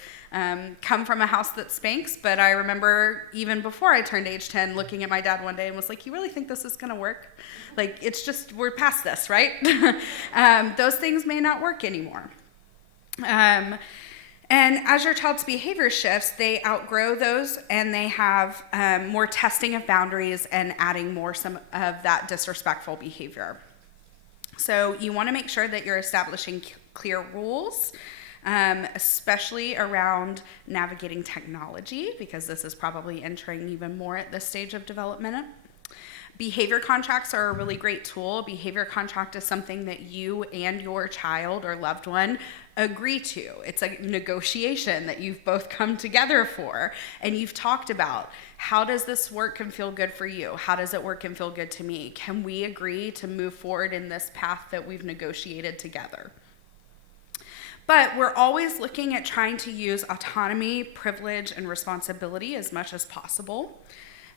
come from a house that spanks, but I remember even before I turned age 10 looking at my dad one day and was like, you really think this is going to work? Like, it's just, we're past this, right? Those things may not work anymore. And as your child's behavior shifts, they outgrow those, and they have more testing of boundaries and adding more some of that disrespectful behavior. So you want to make sure that you're establishing clear rules, especially around navigating technology, because this is probably entering even more at this stage of development. Behavior contracts are a really great tool. Behavior contract is something that you and your child or loved one agree to. It's a negotiation that you've both come together for, and you've talked about, how does this work and feel good for you? How does it work and feel good to me? Can we agree to move forward in this path that we've negotiated together? But we're always looking at trying to use autonomy, privilege, and responsibility as much as possible.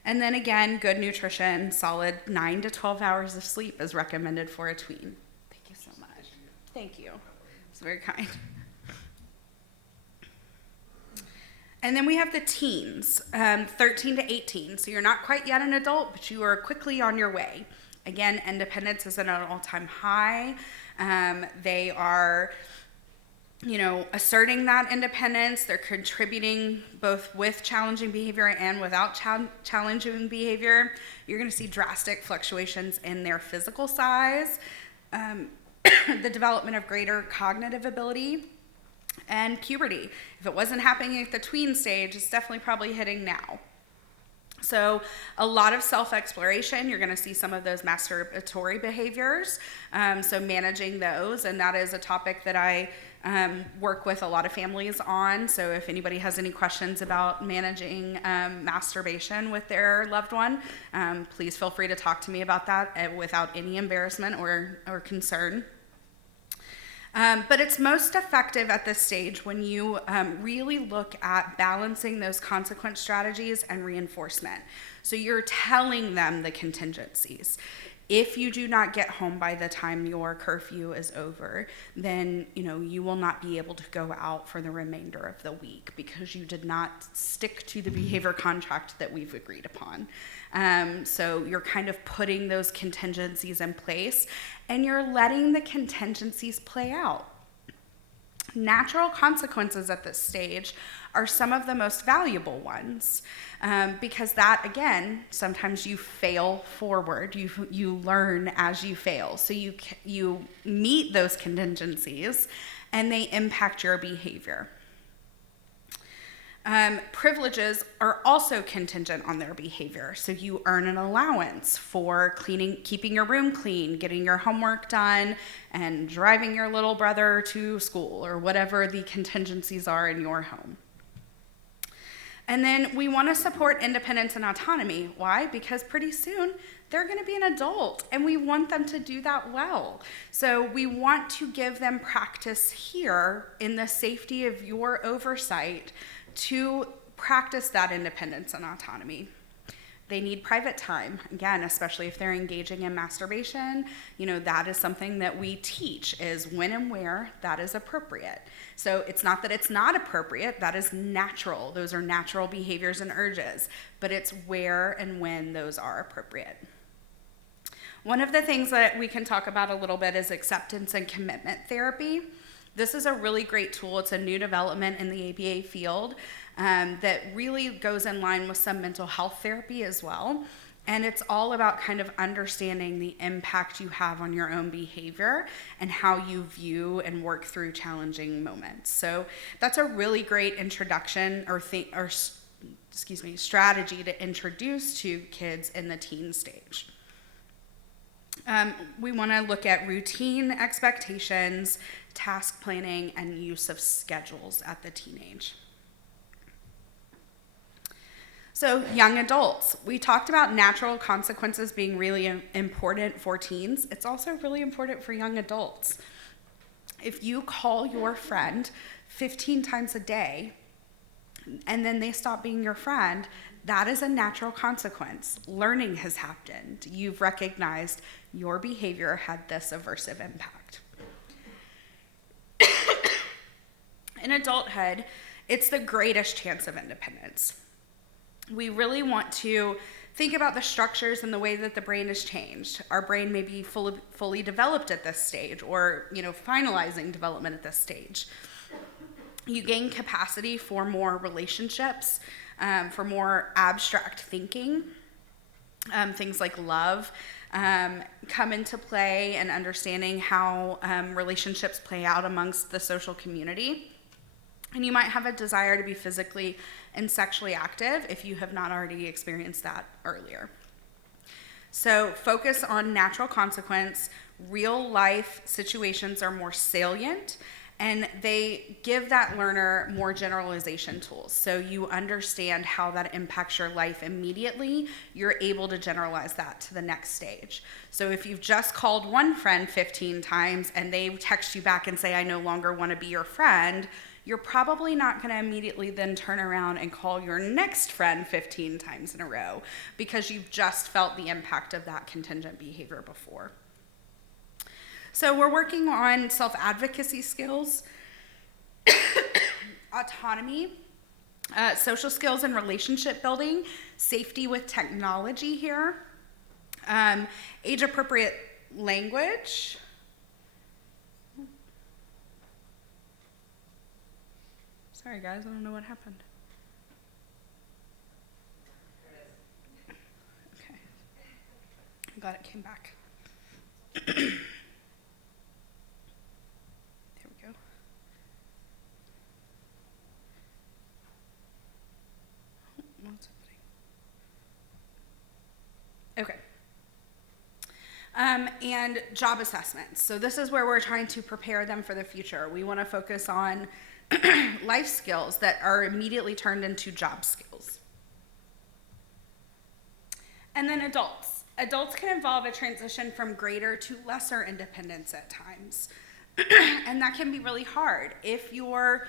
And then again, good nutrition, solid 9 to 12 hours of sleep is recommended for a tween. Thank you so much. Thank you. It's very kind. And then we have the teens, 13 to 18. So you're not quite yet an adult, but you are quickly on your way. Again, independence is at an all-time high. They are, asserting that independence. They're contributing both with challenging behavior and without challenging behavior. You're going to see drastic fluctuations in their physical size, the development of greater cognitive ability, and puberty. If it wasn't happening at the tween stage, it's definitely probably hitting now. So a lot of self-exploration. You're going to see some of those masturbatory behaviors, so managing those, and that is a topic that I work with a lot of families on. So if anybody has any questions about managing masturbation with their loved one, please feel free to talk to me about that without any embarrassment or concern. But it's most effective at this stage when you really look at balancing those consequence strategies and reinforcement. So you're telling them the contingencies. If you do not get home by the time your curfew is over, then you will not be able to go out for the remainder of the week because you did not stick to the behavior contract that we've agreed upon. So you're kind of putting those contingencies in place, and you're letting the contingencies play out. Natural consequences at this stage are some of the most valuable ones, because that, again, sometimes you fail forward. You learn as you fail. So you meet those contingencies, and they impact your behavior. Privileges are also contingent on their behavior. So you earn an allowance for keeping your room clean, getting your homework done, and driving your little brother to school, or whatever the contingencies are in your home. And then we want to support independence and autonomy. Why? Because pretty soon they're going to be an adult, and we want them to do that well. So we want to give them practice here in the safety of your oversight to practice that independence and autonomy. They need private time, again, especially if they're engaging in masturbation. That is something that we teach, is when and where that is appropriate. So it's not that it's not appropriate, that is natural. Those are natural behaviors and urges, but it's where and when those are appropriate. One of the things that we can talk about a little bit is acceptance and commitment therapy. This is a really great tool. It's a new development in the ABA field that really goes in line with some mental health therapy as well. And it's all about kind of understanding the impact you have on your own behavior and how you view and work through challenging moments. So that's a really great introduction strategy to introduce to kids in the teen stage. We want to look at routine expectations, task planning, and use of schedules at the teenage. So young adults, we talked about natural consequences being really important for teens. It's also really important for young adults. If you call your friend 15 times a day and then they stop being your friend, that is a natural consequence. Learning has happened. You've recognized your behavior had this aversive impact. In adulthood, it's the greatest chance of independence. We really want to think about the structures and the way that the brain has changed. Our brain may be fully developed at this stage, or finalizing development at this stage. You gain capacity for more relationships, for more abstract thinking. Things like love come into play, and understanding how relationships play out amongst the social community. And you might have a desire to be physically and sexually active if you have not already experienced that earlier. So focus on natural consequence. Real life situations are more salient, and they give that learner more generalization tools. So you understand how that impacts your life immediately. You're able to generalize that to the next stage. So if you've just called one friend 15 times and they text you back and say, I no longer want to be your friend, you're probably not going to immediately then turn around and call your next friend 15 times in a row, because you've just felt the impact of that contingent behavior before. So we're working on self-advocacy skills, autonomy, social skills and relationship building, safety with technology here, age-appropriate language. Sorry guys, I don't know what happened. Okay. I'm glad it came back. There we go. What's happening? Okay. And job assessments. So this is where we're trying to prepare them for the future. We want to focus on life skills that are immediately turned into job skills. And then adults. Adults can involve a transition from greater to lesser independence at times. And that can be really hard. If your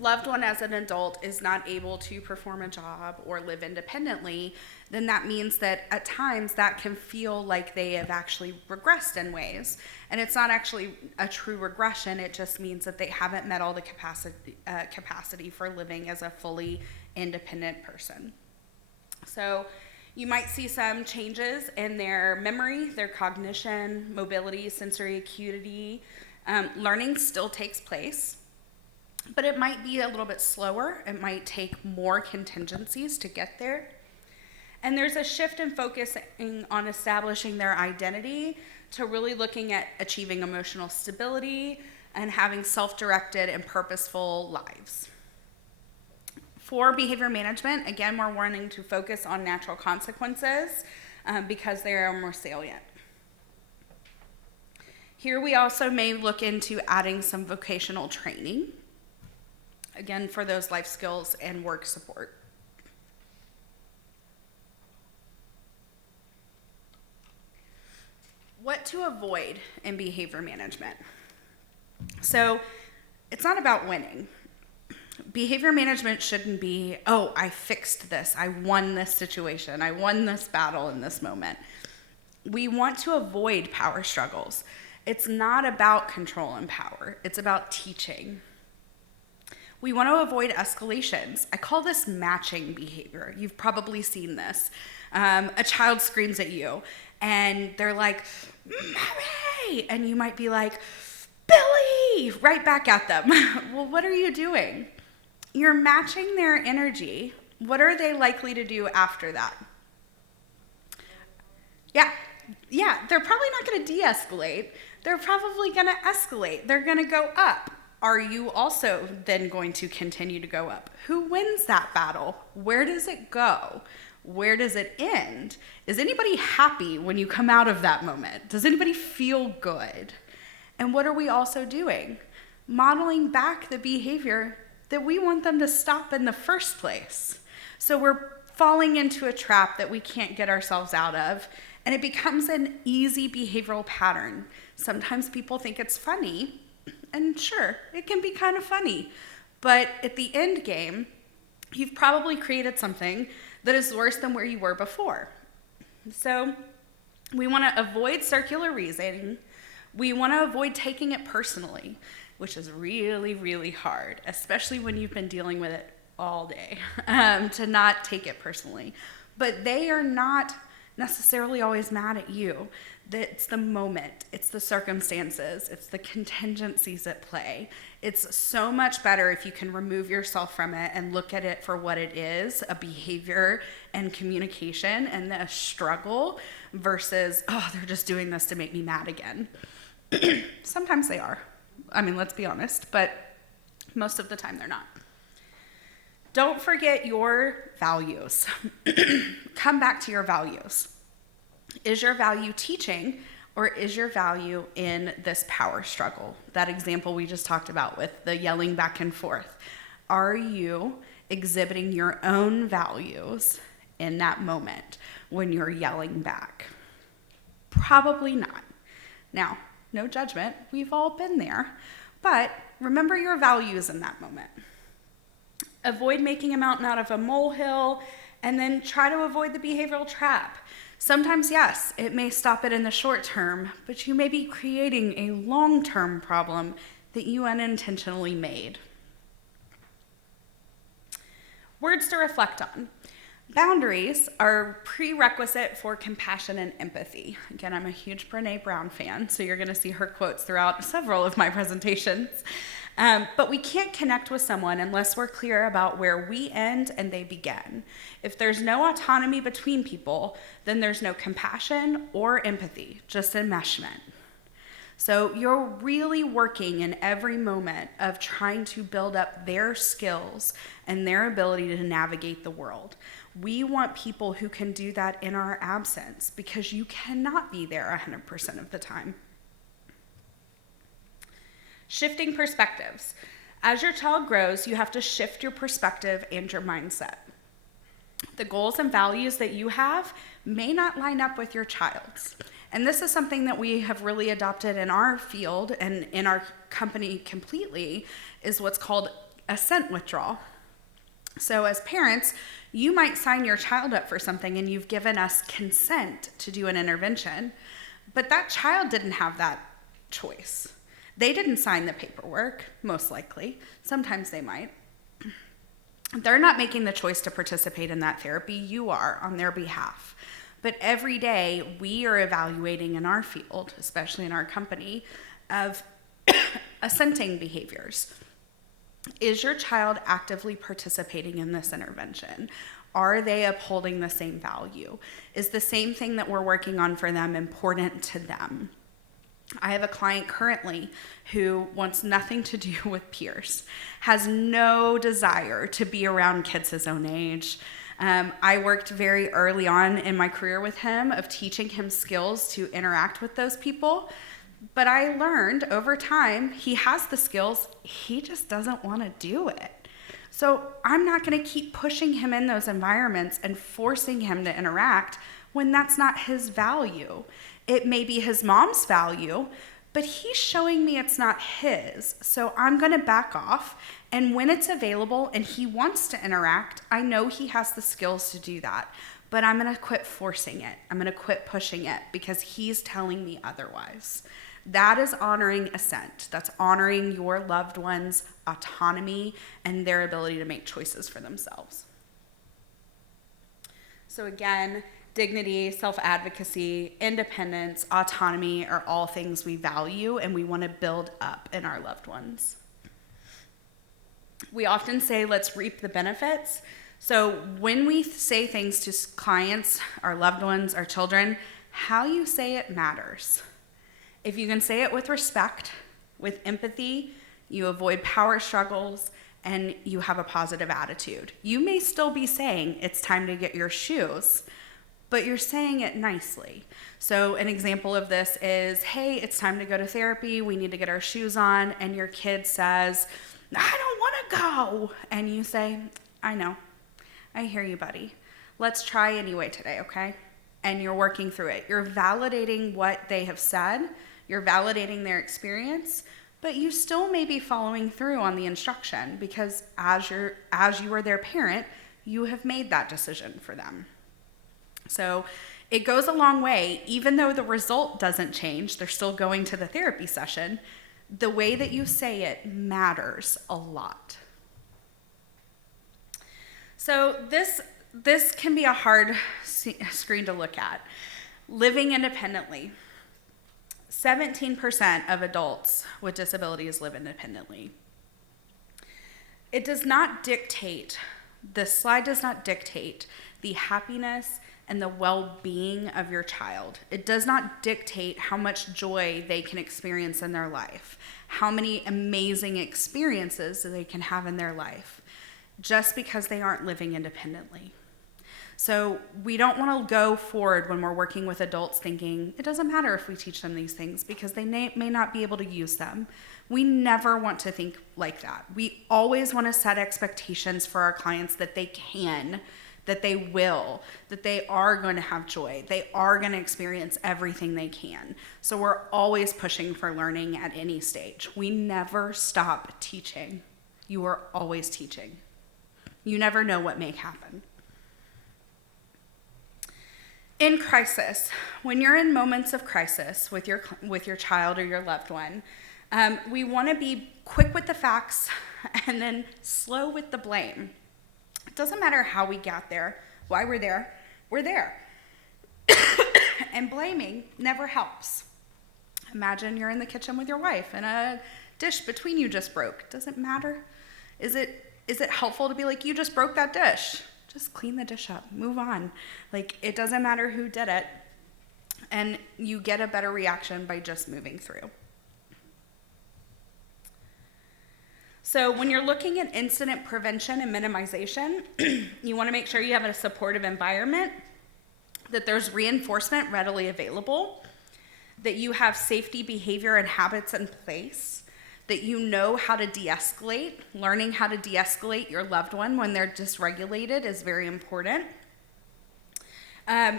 loved one as an adult is not able to perform a job or live independently, then that means that at times that can feel like they have actually regressed in ways. And it's not actually a true regression, it just means that they haven't met all the capacity for living as a fully independent person. So you might see some changes in their memory, their cognition, mobility, sensory acuity. Learning still takes place, but it might be a little bit slower. It might take more contingencies to get there. And there's a shift in focusing on establishing their identity to really looking at achieving emotional stability and having self-directed and purposeful lives. For behavior management, again, we're wanting to focus on natural consequences because they are more salient. Here we also may look into adding some vocational training, again, for those life skills and work support. What to avoid in behavior management. So it's not about winning. Behavior management shouldn't be, oh, I fixed this, I won this situation, I won this battle in this moment. We want to avoid power struggles. It's not about control and power, it's about teaching. We want to avoid escalations. I call this matching behavior. You've probably seen this. A child screams at you, and they're like, Mary, and you might be like, Billy, right back at them. Well, what are you doing? You're matching their energy. What are they likely to do after that? Yeah, they're probably not going to de-escalate. They're probably going to escalate. They're going to go up. Are you also then going to continue to go up? Who wins that battle? Where does it go? Where does it end? Is anybody happy when you come out of that moment? Does anybody feel good? And what are we also doing? Modeling back the behavior that we want them to stop in the first place. So we're falling into a trap that we can't get ourselves out of, and it becomes an easy behavioral pattern. Sometimes people think it's funny, and sure, it can be kind of funny, but at the end game, you've probably created something that is worse than where you were before. So we want to avoid circular reasoning. We want to avoid taking it personally, which is really, really hard, especially when you've been dealing with it all day, to not take it personally. But they are not necessarily always mad at you. It's the moment, it's the circumstances, it's the contingencies at play. It's so much better if you can remove yourself from it and look at it for what it is, a behavior and communication and a struggle versus, oh, they're just doing this to make me mad again. Sometimes they are. I mean, let's be honest, but most of the time they're not. Don't forget your values. Come back to your values. Is your value teaching, or is your value in this power struggle? That example we just talked about with the yelling back and forth. Are you exhibiting your own values in that moment when you're yelling back? Probably not. Now, no judgment. We've all been there. But remember your values in that moment. Avoid making a mountain out of a molehill, and then try to avoid the behavioral trap. Sometimes, yes, it may stop it in the short term, but you may be creating a long-term problem that you unintentionally made. Words to reflect on. Boundaries are prerequisite for compassion and empathy. Again, I'm a huge Brené Brown fan, so you're going to see her quotes throughout several of my presentations. But we can't connect with someone unless we're clear about where we end and they begin. If there's no autonomy between people, then there's no compassion or empathy, just enmeshment. So you're really working in every moment of trying to build up their skills and their ability to navigate the world. We want people who can do that in our absence because you cannot be there 100% of the time. Shifting perspectives. As your child grows, you have to shift your perspective and your mindset. The goals and values that you have may not line up with your child's. And this is something that we have really adopted in our field and in our company completely, is what's called assent withdrawal. So as parents, you might sign your child up for something and you've given us consent to do an intervention, but that child didn't have that choice. They didn't sign the paperwork, most likely. Sometimes they might. They're not making the choice to participate in that therapy. You are on their behalf. But every day we are evaluating in our field, especially in our company, of assenting behaviors. Is your child actively participating in this intervention? Are they upholding the same value? Is the same thing that we're working on for them important to them? I have a client currently who wants nothing to do with peers, has no desire to be around kids his own age. I worked very early on in my career with him of teaching him skills to interact with those people. But I learned over time, he has the skills, he just doesn't want to do it. So I'm not going to keep pushing him in those environments and forcing him to interact when that's not his value. It may be his mom's value, but he's showing me it's not his. So I'm going to back off. And when it's available and he wants to interact, I know he has the skills to do that. But I'm going to quit forcing it. I'm going to quit pushing it because he's telling me otherwise. That is honoring assent. That's honoring your loved one's autonomy and their ability to make choices for themselves. So again, Dignity, self-advocacy, independence, autonomy are all things we value and we want to build up in our loved ones. We often say, let's reap the benefits. So when we say things to clients, our loved ones, our children, how you say it matters. If you can say it with respect, with empathy, you avoid power struggles, and you have a positive attitude. You may still be saying it's time to get your shoes, but you're saying it nicely. So an example of this is, hey, it's time to go to therapy. We need to get our shoes on. And your kid says, I don't want to go. And you say, I know. I hear you, buddy. Let's try anyway today, okay? And you're working through it. You're validating what they have said. You're validating their experience, but you still may be following through on the instruction because as you are their parent, you have made that decision for them. So it goes a long way. Even though the result doesn't change, they're still going to the therapy session, the way that you say it matters a lot. So this can be a hard screen to look at. Living independently. 17% of adults with disabilities live independently. It does not dictate, the slide does not dictate the happiness and the well-being of your child. It does not dictate how much joy they can experience in their life, how many amazing experiences they can have in their life, just because they aren't living independently. So we don't want to go forward when we're working with adults thinking, it doesn't matter if we teach them these things because they may not be able to use them. We never want to think like that. We always want to set expectations for our clients that they can, that they will, that they are going to have joy. They are going to experience everything they can. So we're always pushing for learning at any stage. We never stop teaching. You are always teaching. You never know what may happen. In crisis, when you're in moments of crisis with your child or your loved one, we want to be quick with the facts and then slow with the blame. It doesn't matter how we got there, why we're there. And blaming never helps. Imagine you're in the kitchen with your wife and a dish between you just broke. Does it matter? Is it helpful to be like, you just broke that dish? Just clean the dish up, move on. Like, it doesn't matter who did it. And you get a better reaction by just moving through. So when you're looking at incident prevention and minimization, you want to make sure you have a supportive environment, that there's reinforcement readily available, that you have safety behavior and habits in place, that you know how to de-escalate. Learning how to de-escalate your loved one when they're dysregulated is very important.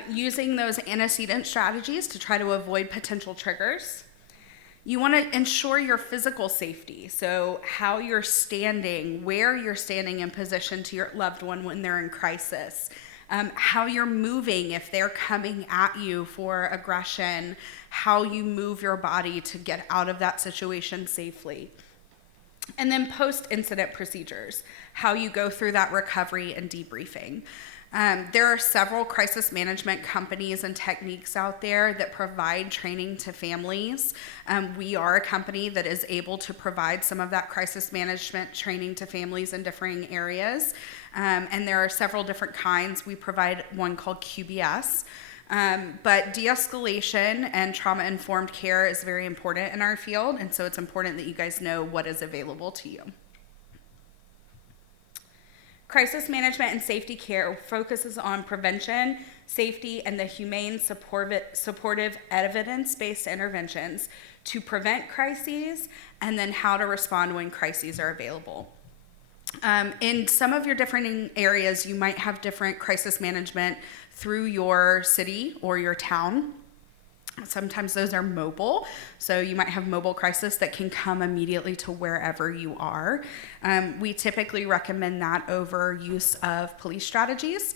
Using those antecedent strategies to try to avoid potential triggers. You want to ensure your physical safety, so how you're standing, where you're standing in position to your loved one when they're in crisis, how you're moving if they're coming at you for aggression, how you move your body to get out of that situation safely. And then post-incident procedures, how you go through that recovery and debriefing. There are several crisis management companies and techniques out there that provide training to families. We are a company that is able to provide some of that crisis management training to families in differing areas. And there are several different kinds. We provide one called QBS. But de-escalation and trauma-informed care is very important in our field, and so it's important that you guys know what is available to you. Crisis management and safety care focuses on prevention, safety, and the humane, supportive, evidence-based interventions to prevent crises, and then how to respond when crises are available. In some of your different areas, you might have different crisis management through your city or your town. Sometimes those are mobile, so you might have mobile crisis that can come immediately to wherever you are. We typically recommend that over use of police strategies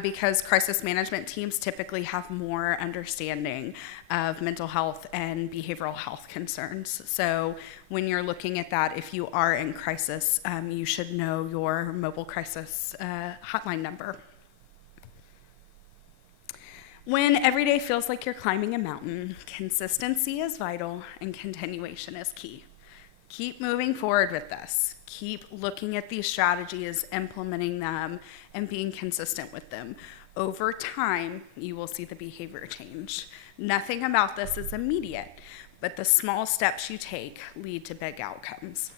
because crisis management teams typically have more understanding of mental health and behavioral health concerns. So when you're looking at that, if you are in crisis, you should know your mobile crisis hotline number. When every day feels like you're climbing a mountain, consistency is vital and continuation is key. Keep moving forward with this. Keep looking at these strategies, implementing them, and being consistent with them. Over time, you will see the behavior change. Nothing about this is immediate, but the small steps you take lead to big outcomes.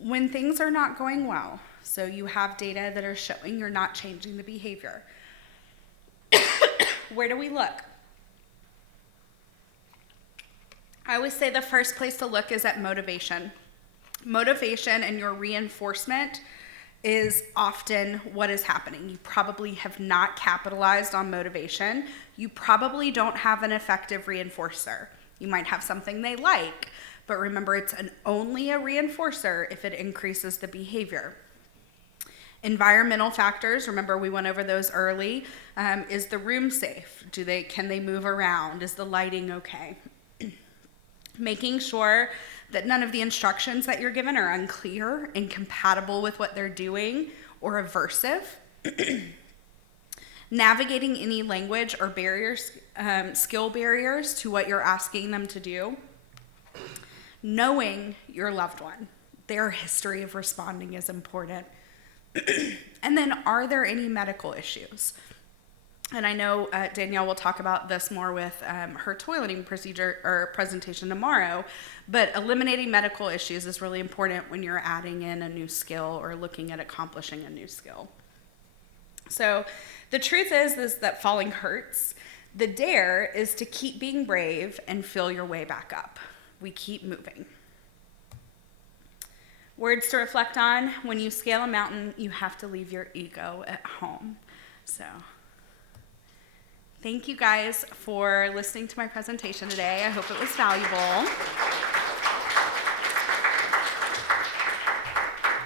When things are not going well, so you have data that are showing you're not changing the behavior, where do we look? I always say the first place to look is at motivation. Motivation and your reinforcement is often what is happening. You probably have not capitalized on motivation. You probably don't have an effective reinforcer. You might have something they like, but remember it's only a reinforcer if it increases the behavior. Environmental factors, remember we went over those early. Is the room safe? Can they move around? Is the lighting okay? Making sure that none of the instructions that you're given are unclear, incompatible with what they're doing, or aversive. Navigating any language or barriers, skill barriers to what you're asking them to do. Knowing your loved one, their history of responding is important. And then, are there any medical issues? And I know Danielle will talk about this more with her toileting procedure or presentation tomorrow, but eliminating medical issues is really important when you're adding in a new skill or looking at accomplishing a new skill. So the truth is that falling hurts. The dare is to keep being brave and feel your way back up. We keep moving. Words to reflect on: when you scale a mountain, you have to leave your ego at home. So thank you guys for listening to my presentation today. I hope it was valuable.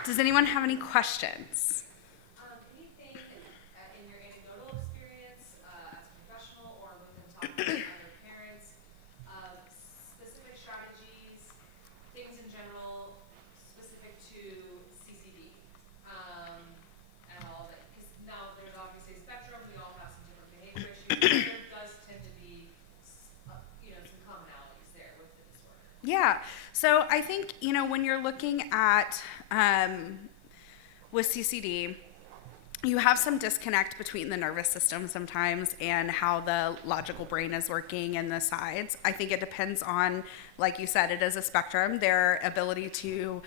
Does anyone have any questions? Anything in your anecdotal experience as a professional or within talking with other parents, specific strategies, things in general specific to CCD and all of it? Because now there's obviously a spectrum. We all have some different behavior issues. There does tend to be, some commonalities there with the disorder. Yeah. So I think, when you're looking at with CCD, you have some disconnect between the nervous system sometimes and how the logical brain is working and the sides. I think it depends on, like you said, it is a spectrum, their ability to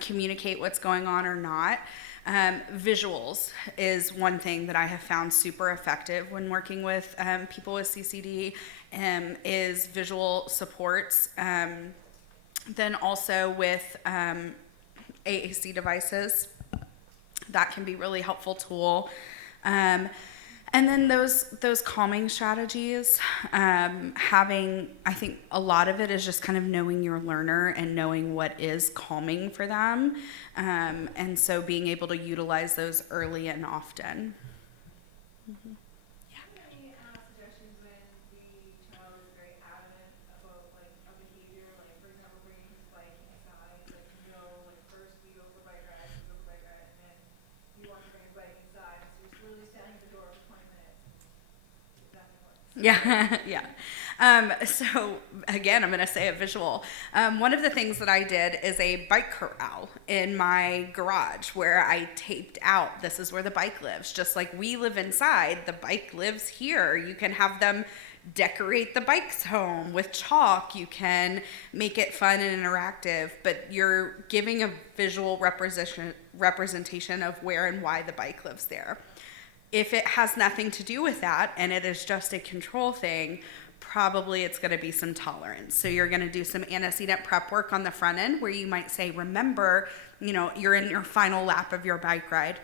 communicate what's going on or not. Visuals is one thing that I have found super effective when working with people with CCD, is visual supports. Then also with AAC devices, that can be really helpful tool. And then those calming strategies, I think a lot of it is just kind of knowing your learner and knowing what is calming for them. And so being able to utilize those early and often. Mm-hmm. Any suggestions when the child is very adamant about a behavior, for example, bringing his bike inside, first we go for bike rides, and then you want to bring his bike inside, so you're literally standing at the door for 20 minutes. Exactly what? Yeah. So again, I'm going to say a visual. One of the things that I did is a bike corral in my garage where I taped out, this is where the bike lives. Just like we live inside, the bike lives here. You can have them decorate the bike's home with chalk. You can make it fun and interactive, but you're giving a visual representation of where and why the bike lives there. If it has nothing to do with that and it is just a control thing, probably it's going to be some tolerance. So you're going to do some antecedent prep work on the front end where you might say, remember, you're in your final lap of your bike ride.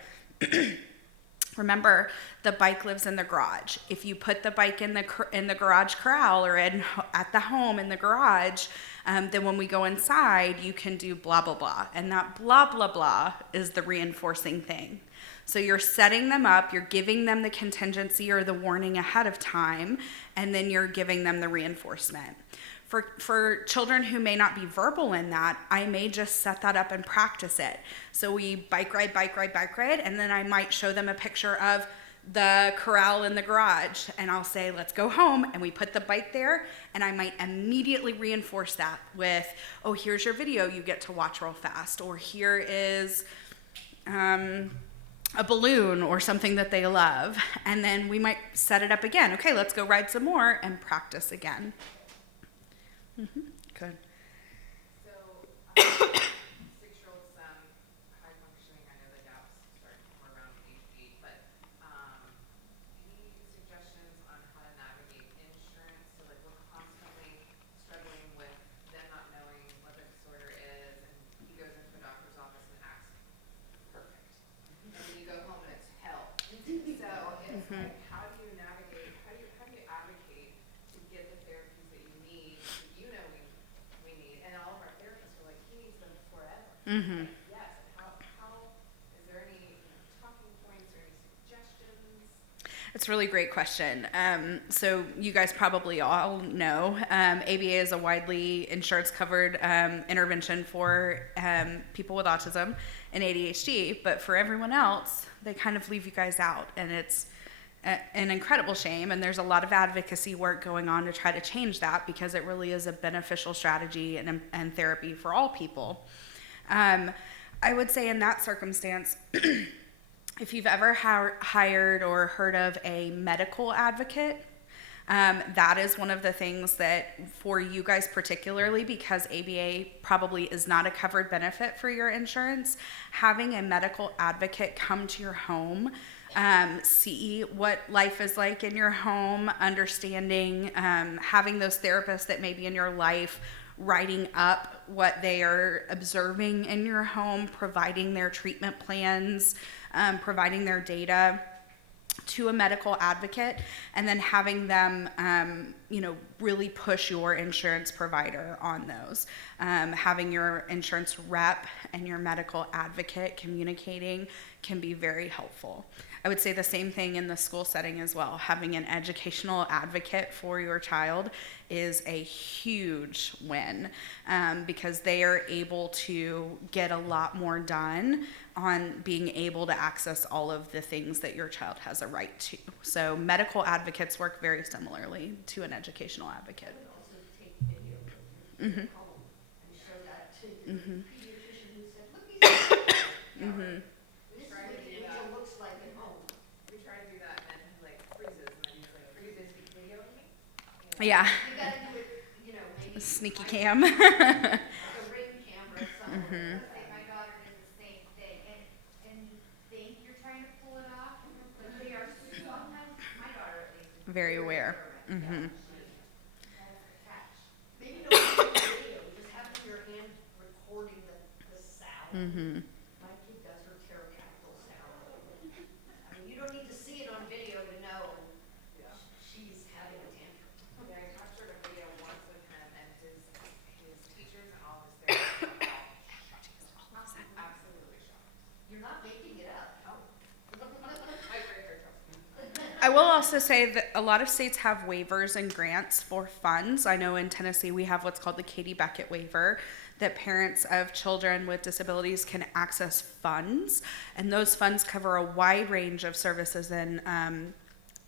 Remember, the bike lives in the garage. If you put the bike in the garage corral or at the home in the garage, then when we go inside, you can do blah, blah, blah. And that blah, blah, blah is the reinforcing thing. So you're setting them up, you're giving them the contingency or the warning ahead of time, and then you're giving them the reinforcement. For children who may not be verbal in that, I may just set that up and practice it. So we bike ride, and then I might show them a picture of the corral in the garage, and I'll say, let's go home, and we put the bike there, and I might immediately reinforce that with, oh, here's your video you get to watch real fast, or here is a balloon or something that they love, and then we might set it up again. Okay, let's go ride some more and practice again. Good. So, 6-year-olds, high functioning, I know the gaps start more around age 8, but any suggestions on how to navigate insurance? So like we're constantly struggling with them not knowing what their disorder is, and he goes into a doctor's office and acts perfect. And then you go home and it's hell. So it's like, how do you navigate, how do you advocate to get the therapies that you need, that you know we need, and all of our therapists are like, he needs them forever. Like, yes, and how, is there any talking points or any suggestions? It's a really great question. So you guys probably all know ABA is a widely insurance-covered intervention for people with autism and ADHD, but for everyone else, they kind of leave you guys out, and it's an incredible shame, and there's a lot of advocacy work going on to try to change that because it really is a beneficial strategy and therapy for all people. I would say in that circumstance, if you've ever hired or heard of a medical advocate, that is one of the things that for you guys particularly, because ABA probably is not a covered benefit for your insurance, having a medical advocate come to your home, see what life is like in your home, understanding, having those therapists that may be in your life writing up what they are observing in your home, providing their treatment plans, providing their data to a medical advocate, and then having them, really push your insurance provider on those. Having your insurance rep and your medical advocate communicating can be very helpful. I would say the same thing in the school setting as well. Having an educational advocate for your child is a huge win because they are able to get a lot more done on being able to access all of the things that your child has a right to. So medical advocates work very similarly to an educational advocate. I would also take video of your home and show that to your pediatrician who said, look, these are this is what the angel looks like at home. We try to do that, and then he like freezes, and then he's like, are you busy videoing me? Yeah, You gotta do it, maybe sneaky like cam. a ring camera somewhere. Say my daughter did the same thing, and you think you're trying to pull it off, but they are sometimes, my daughter at least, is Very aware. observant. That's the catch. Maybe don't do the video, just have it in your hand recording the sound. My kid does her pterodactyl sound. I mean, you don't need to see it on video to know she's having a tantrum. Yeah, I captured a video once of him and his teachers and all his therapists were all shocked. Absolutely shocked. You're not making it up. My gray hair trust me. I will also say that a lot of states have waivers and grants for funds. I know in Tennessee we have what's called the Katie Beckett waiver, that parents of children with disabilities can access funds, and those funds cover a wide range of services and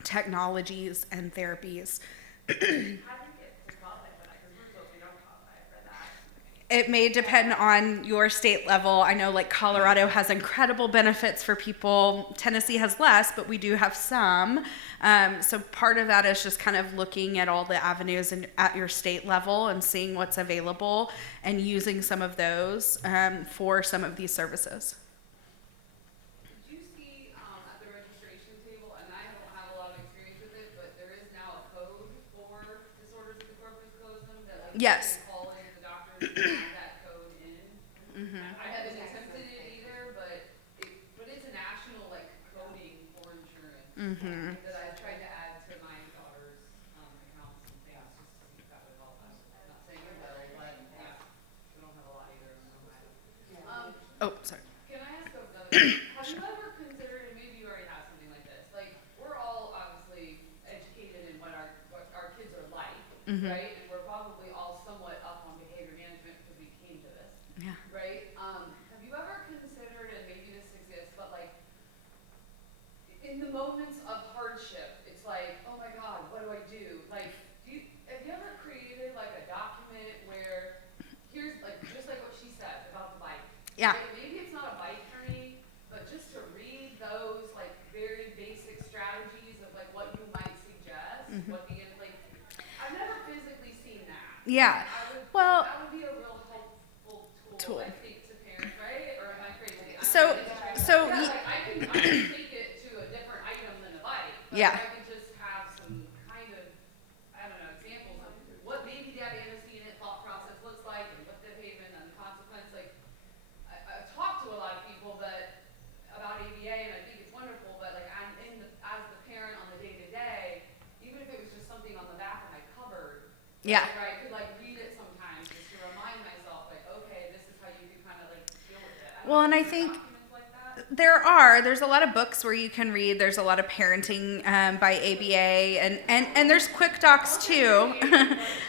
technologies and therapies. How do you get to qualify for that? Because we're told we don't qualify for that. It may depend on your state level. I know like Colorado has incredible benefits for people. Tennessee has less, but we do have some. So part of that is just kind of looking at all the avenues at your state level and seeing what's available and using some of those for some of these services. Did you see at the registration table, and I don't have a lot of experience with it, but there is now a code for disorders of the corpus callosum that like Yes. you can call in the doctors and add that code in. I haven't attempted it either, but it's a national like coding for insurance that I've tried to add to my daughter's accounts and things just to see if that would help. I'm not saying it will, but yeah, we don't have a lot either. Oh, sorry. Can I ask another question? Have you ever considered, and maybe you already have something like this, like, we're all obviously educated in what our kids are like, right? And we're probably all somewhat Yeah. Like, maybe it's not a bike training, but just to read those like very basic strategies of like what you might suggest, what the like. I've never physically seen that. Yeah. Well, That would be a real helpful tool. I think, to parents, right? Or am I crazy? so Yeah, like I can take it to a different item than a bike. But Yeah. I can just have some kind of, I don't know, examples of what baby daddy antecedent thought process looks like and what the payment and the consequence. Like, I've talked to a lot of people about ABA, and I think it's wonderful, but like I'm as the parent on the day to day, even if it was just something on the back of my cupboard. Yeah. Right, could like read it sometimes just to remind myself, like, okay, this is how you can kind of like deal with it. Well, and I Documents think like that. there's a lot of books where you can read. There's a lot of parenting by ABA, and there's quick docs too.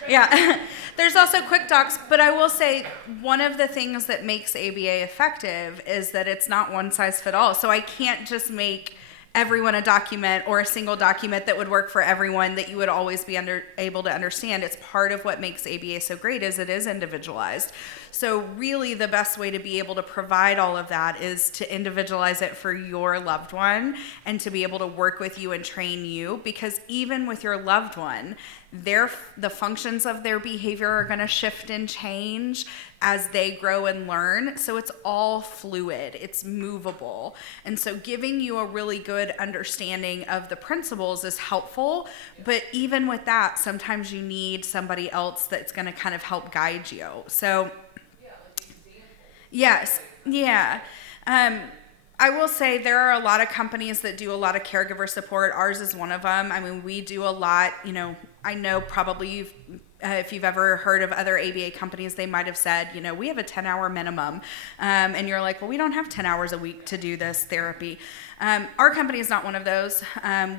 Yeah, there's also quick docs, but I will say one of the things that makes ABA effective is that it's not one size fit all. So I can't just make everyone a document or a single document that would work for everyone that you would always be able to understand. It's part of what makes ABA so great is it is individualized. So really the best way to be able to provide all of that is to individualize it for your loved one and to be able to work with you and train you, because even with your loved one, the functions of their behavior are going to shift and change as they grow and learn. So it's all fluid, it's movable. And so giving you a really good understanding of the principles is helpful, but even with that, sometimes you need somebody else that's going to kind of help guide you. So yes, yeah. I will say there are a lot of companies that do a lot of caregiver support. Ours is one of them. I mean, we do a lot, I know probably if you've ever heard of other ABA companies, they might have said, we have a 10-hour minimum. And you're like, well, we don't have 10 hours a week to do this therapy. Our company is not one of those.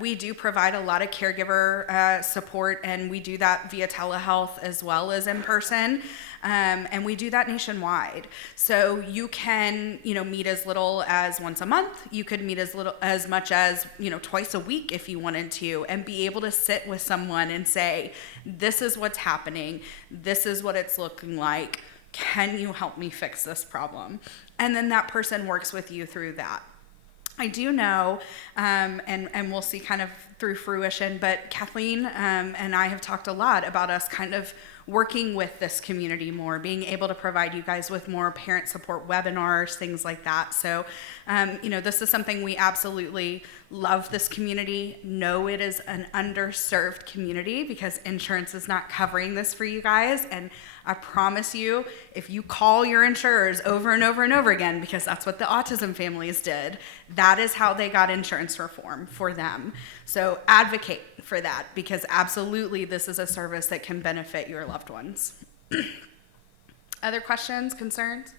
We do provide a lot of caregiver support, and we do that via telehealth as well as in person. And we do that nationwide. So you can, meet as little as once a month. You could meet as much as, twice a week if you wanted to, and be able to sit with someone and say, this is what's happening. This is what it's looking like. Can you help me fix this problem? And then that person works with you through that. I do know, and we'll see kind of through fruition, but Kathleen and I have talked a lot about us kind of working with this community more, being able to provide you guys with more parent support webinars, things like that. So, this is something we absolutely love this community. Know it is an underserved community because insurance is not covering this for you guys. And I promise you, if you call your insurers over and over and over again, because that's what the autism families did, that is how they got insurance reform for them. So advocate for that, because absolutely this is a service that can benefit your loved ones. Other questions, concerns?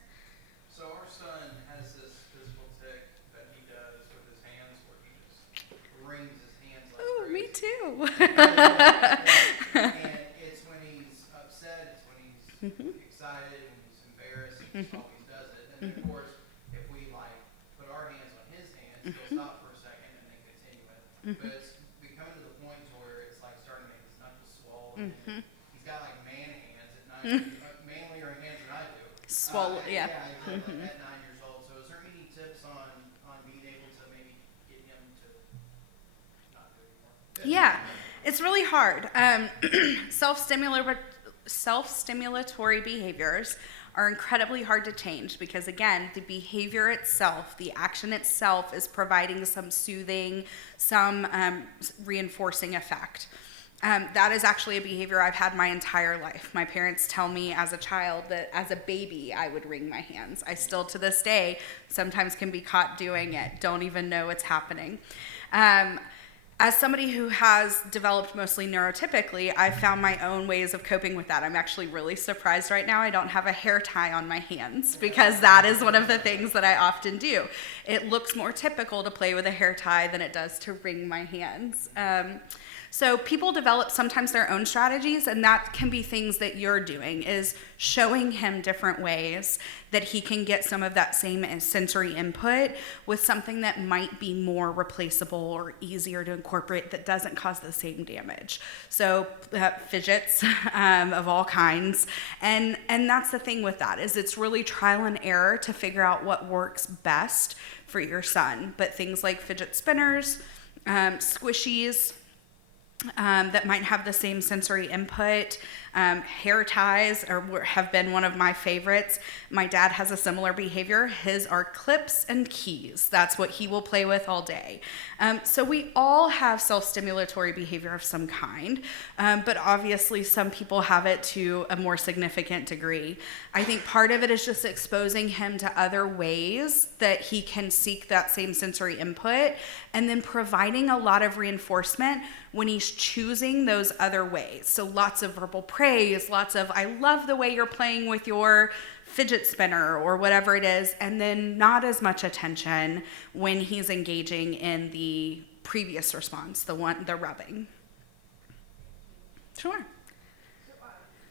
So our son has this physical tick that he does with his hands where he just wrings his hands like Oh, me crazy. too. And it's when he's upset, it's when he's excited, when he's embarrassed, he just always does it. And then of course, if we like put our hands on his hands, he'll stop for a second and then continue it. But it's becoming to the point to where it's like starting to make his knuckles swollen. He's got like man hands at 9, manlier hands than I do. Swollen, yeah. Yeah, he's like at 9 years old. So is there any tips on being able to maybe get him to not do it anymore? Yeah, it's really hard. Self-stimulatory behaviors are incredibly hard to change because, again, the behavior itself, the action itself is providing some soothing, some reinforcing effect. That is actually a behavior I've had my entire life. My parents tell me as a child that as a baby, I would wring my hands. I still, to this day, sometimes can be caught doing it, don't even know it's happening. As somebody who has developed mostly neurotypically, I've found my own ways of coping with that. I'm actually really surprised right now I don't have a hair tie on my hands, because that is one of the things that I often do. It looks more typical to play with a hair tie than it does to wring my hands. So people develop sometimes their own strategies, and that can be things that you're doing, is showing him different ways that he can get some of that same sensory input with something that might be more replaceable or easier to incorporate that doesn't cause the same damage. So fidgets of all kinds. And that's the thing with that, is it's really trial and error to figure out what works best for your son. But things like fidget spinners, squishies, that might have the same sensory input. Hair ties have been one of my favorites. My dad has a similar behavior. His are clips and keys. That's what he will play with all day. So we all have self-stimulatory behavior of some kind, but obviously some people have it to a more significant degree. I think part of it is just exposing him to other ways that he can seek that same sensory input, and then providing a lot of reinforcement when he's choosing those other ways. So lots of verbal praise, lots of, I love the way you're playing with your fidget spinner or whatever it is, and then not as much attention when he's engaging in the previous response, the rubbing. Sure. So,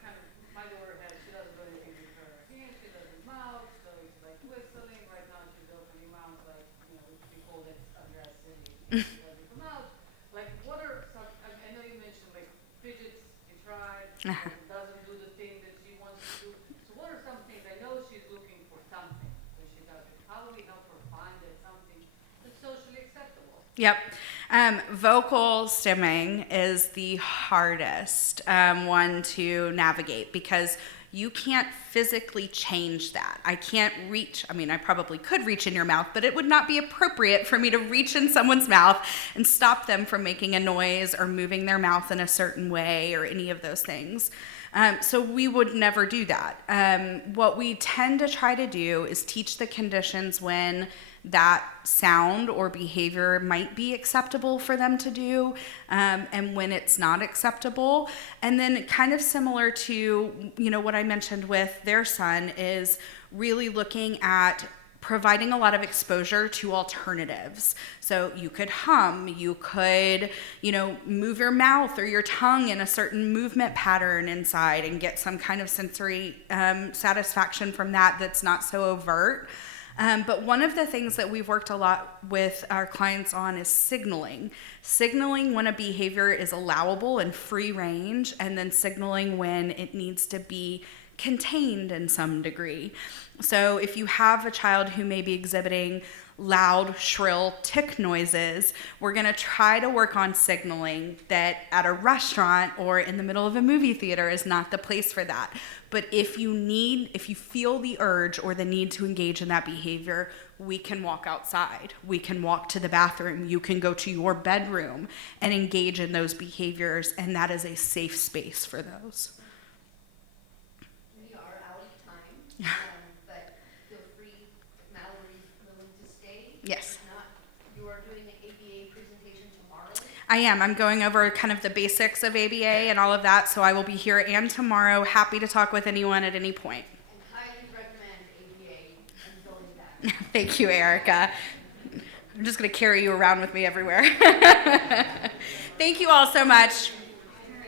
kind of, my daughter she doesn't do anything with her hands, she doesn't mouth, so it's like whistling. Right now she's opening mouth, like, we call it addressing. She doesn't come out. Like, what are some, I know you mentioned, like, fidgets, you tried, doesn't do the thing that she wants to do. So what are some things, I know she's looking for something when she does it. How do we help her find that something that's socially acceptable? Yep. Vocal stimming is the hardest one to navigate, because you can't physically change that. I can't reach, I probably could reach in your mouth, but it would not be appropriate for me to reach in someone's mouth and stop them from making a noise or moving their mouth in a certain way or any of those things. So we would never do that. What we tend to try to do is teach the conditions when that sound or behavior might be acceptable for them to do, and when it's not acceptable. And then kind of similar to, what I mentioned with their son, is really looking at providing a lot of exposure to alternatives. So you could hum, you could, move your mouth or your tongue in a certain movement pattern inside and get some kind of sensory satisfaction from that that's not so overt. But one of the things that we've worked a lot with our clients on is signaling. Signaling when a behavior is allowable and free range, and then signaling when it needs to be contained in some degree. So if you have a child who may be exhibiting loud, shrill tick noises, we're going to try to work on signaling that at a restaurant or in the middle of a movie theater is not the place for that. But if you feel the urge or the need to engage in that behavior, we can walk outside. We can walk to the bathroom. You can go to your bedroom and engage in those behaviors, and that is a safe space for those. We are out of time, but feel free, if Mallory's willing to stay. Yes. If not, you are doing an ABA presentation tomorrow. I am. I'm going over kind of the basics of ABA and all of that, so I will be here and tomorrow. Happy to talk with anyone at any point. And highly recommend ABA and going back. Thank you, Erica. I'm just going to carry you around with me everywhere. Thank you all so much.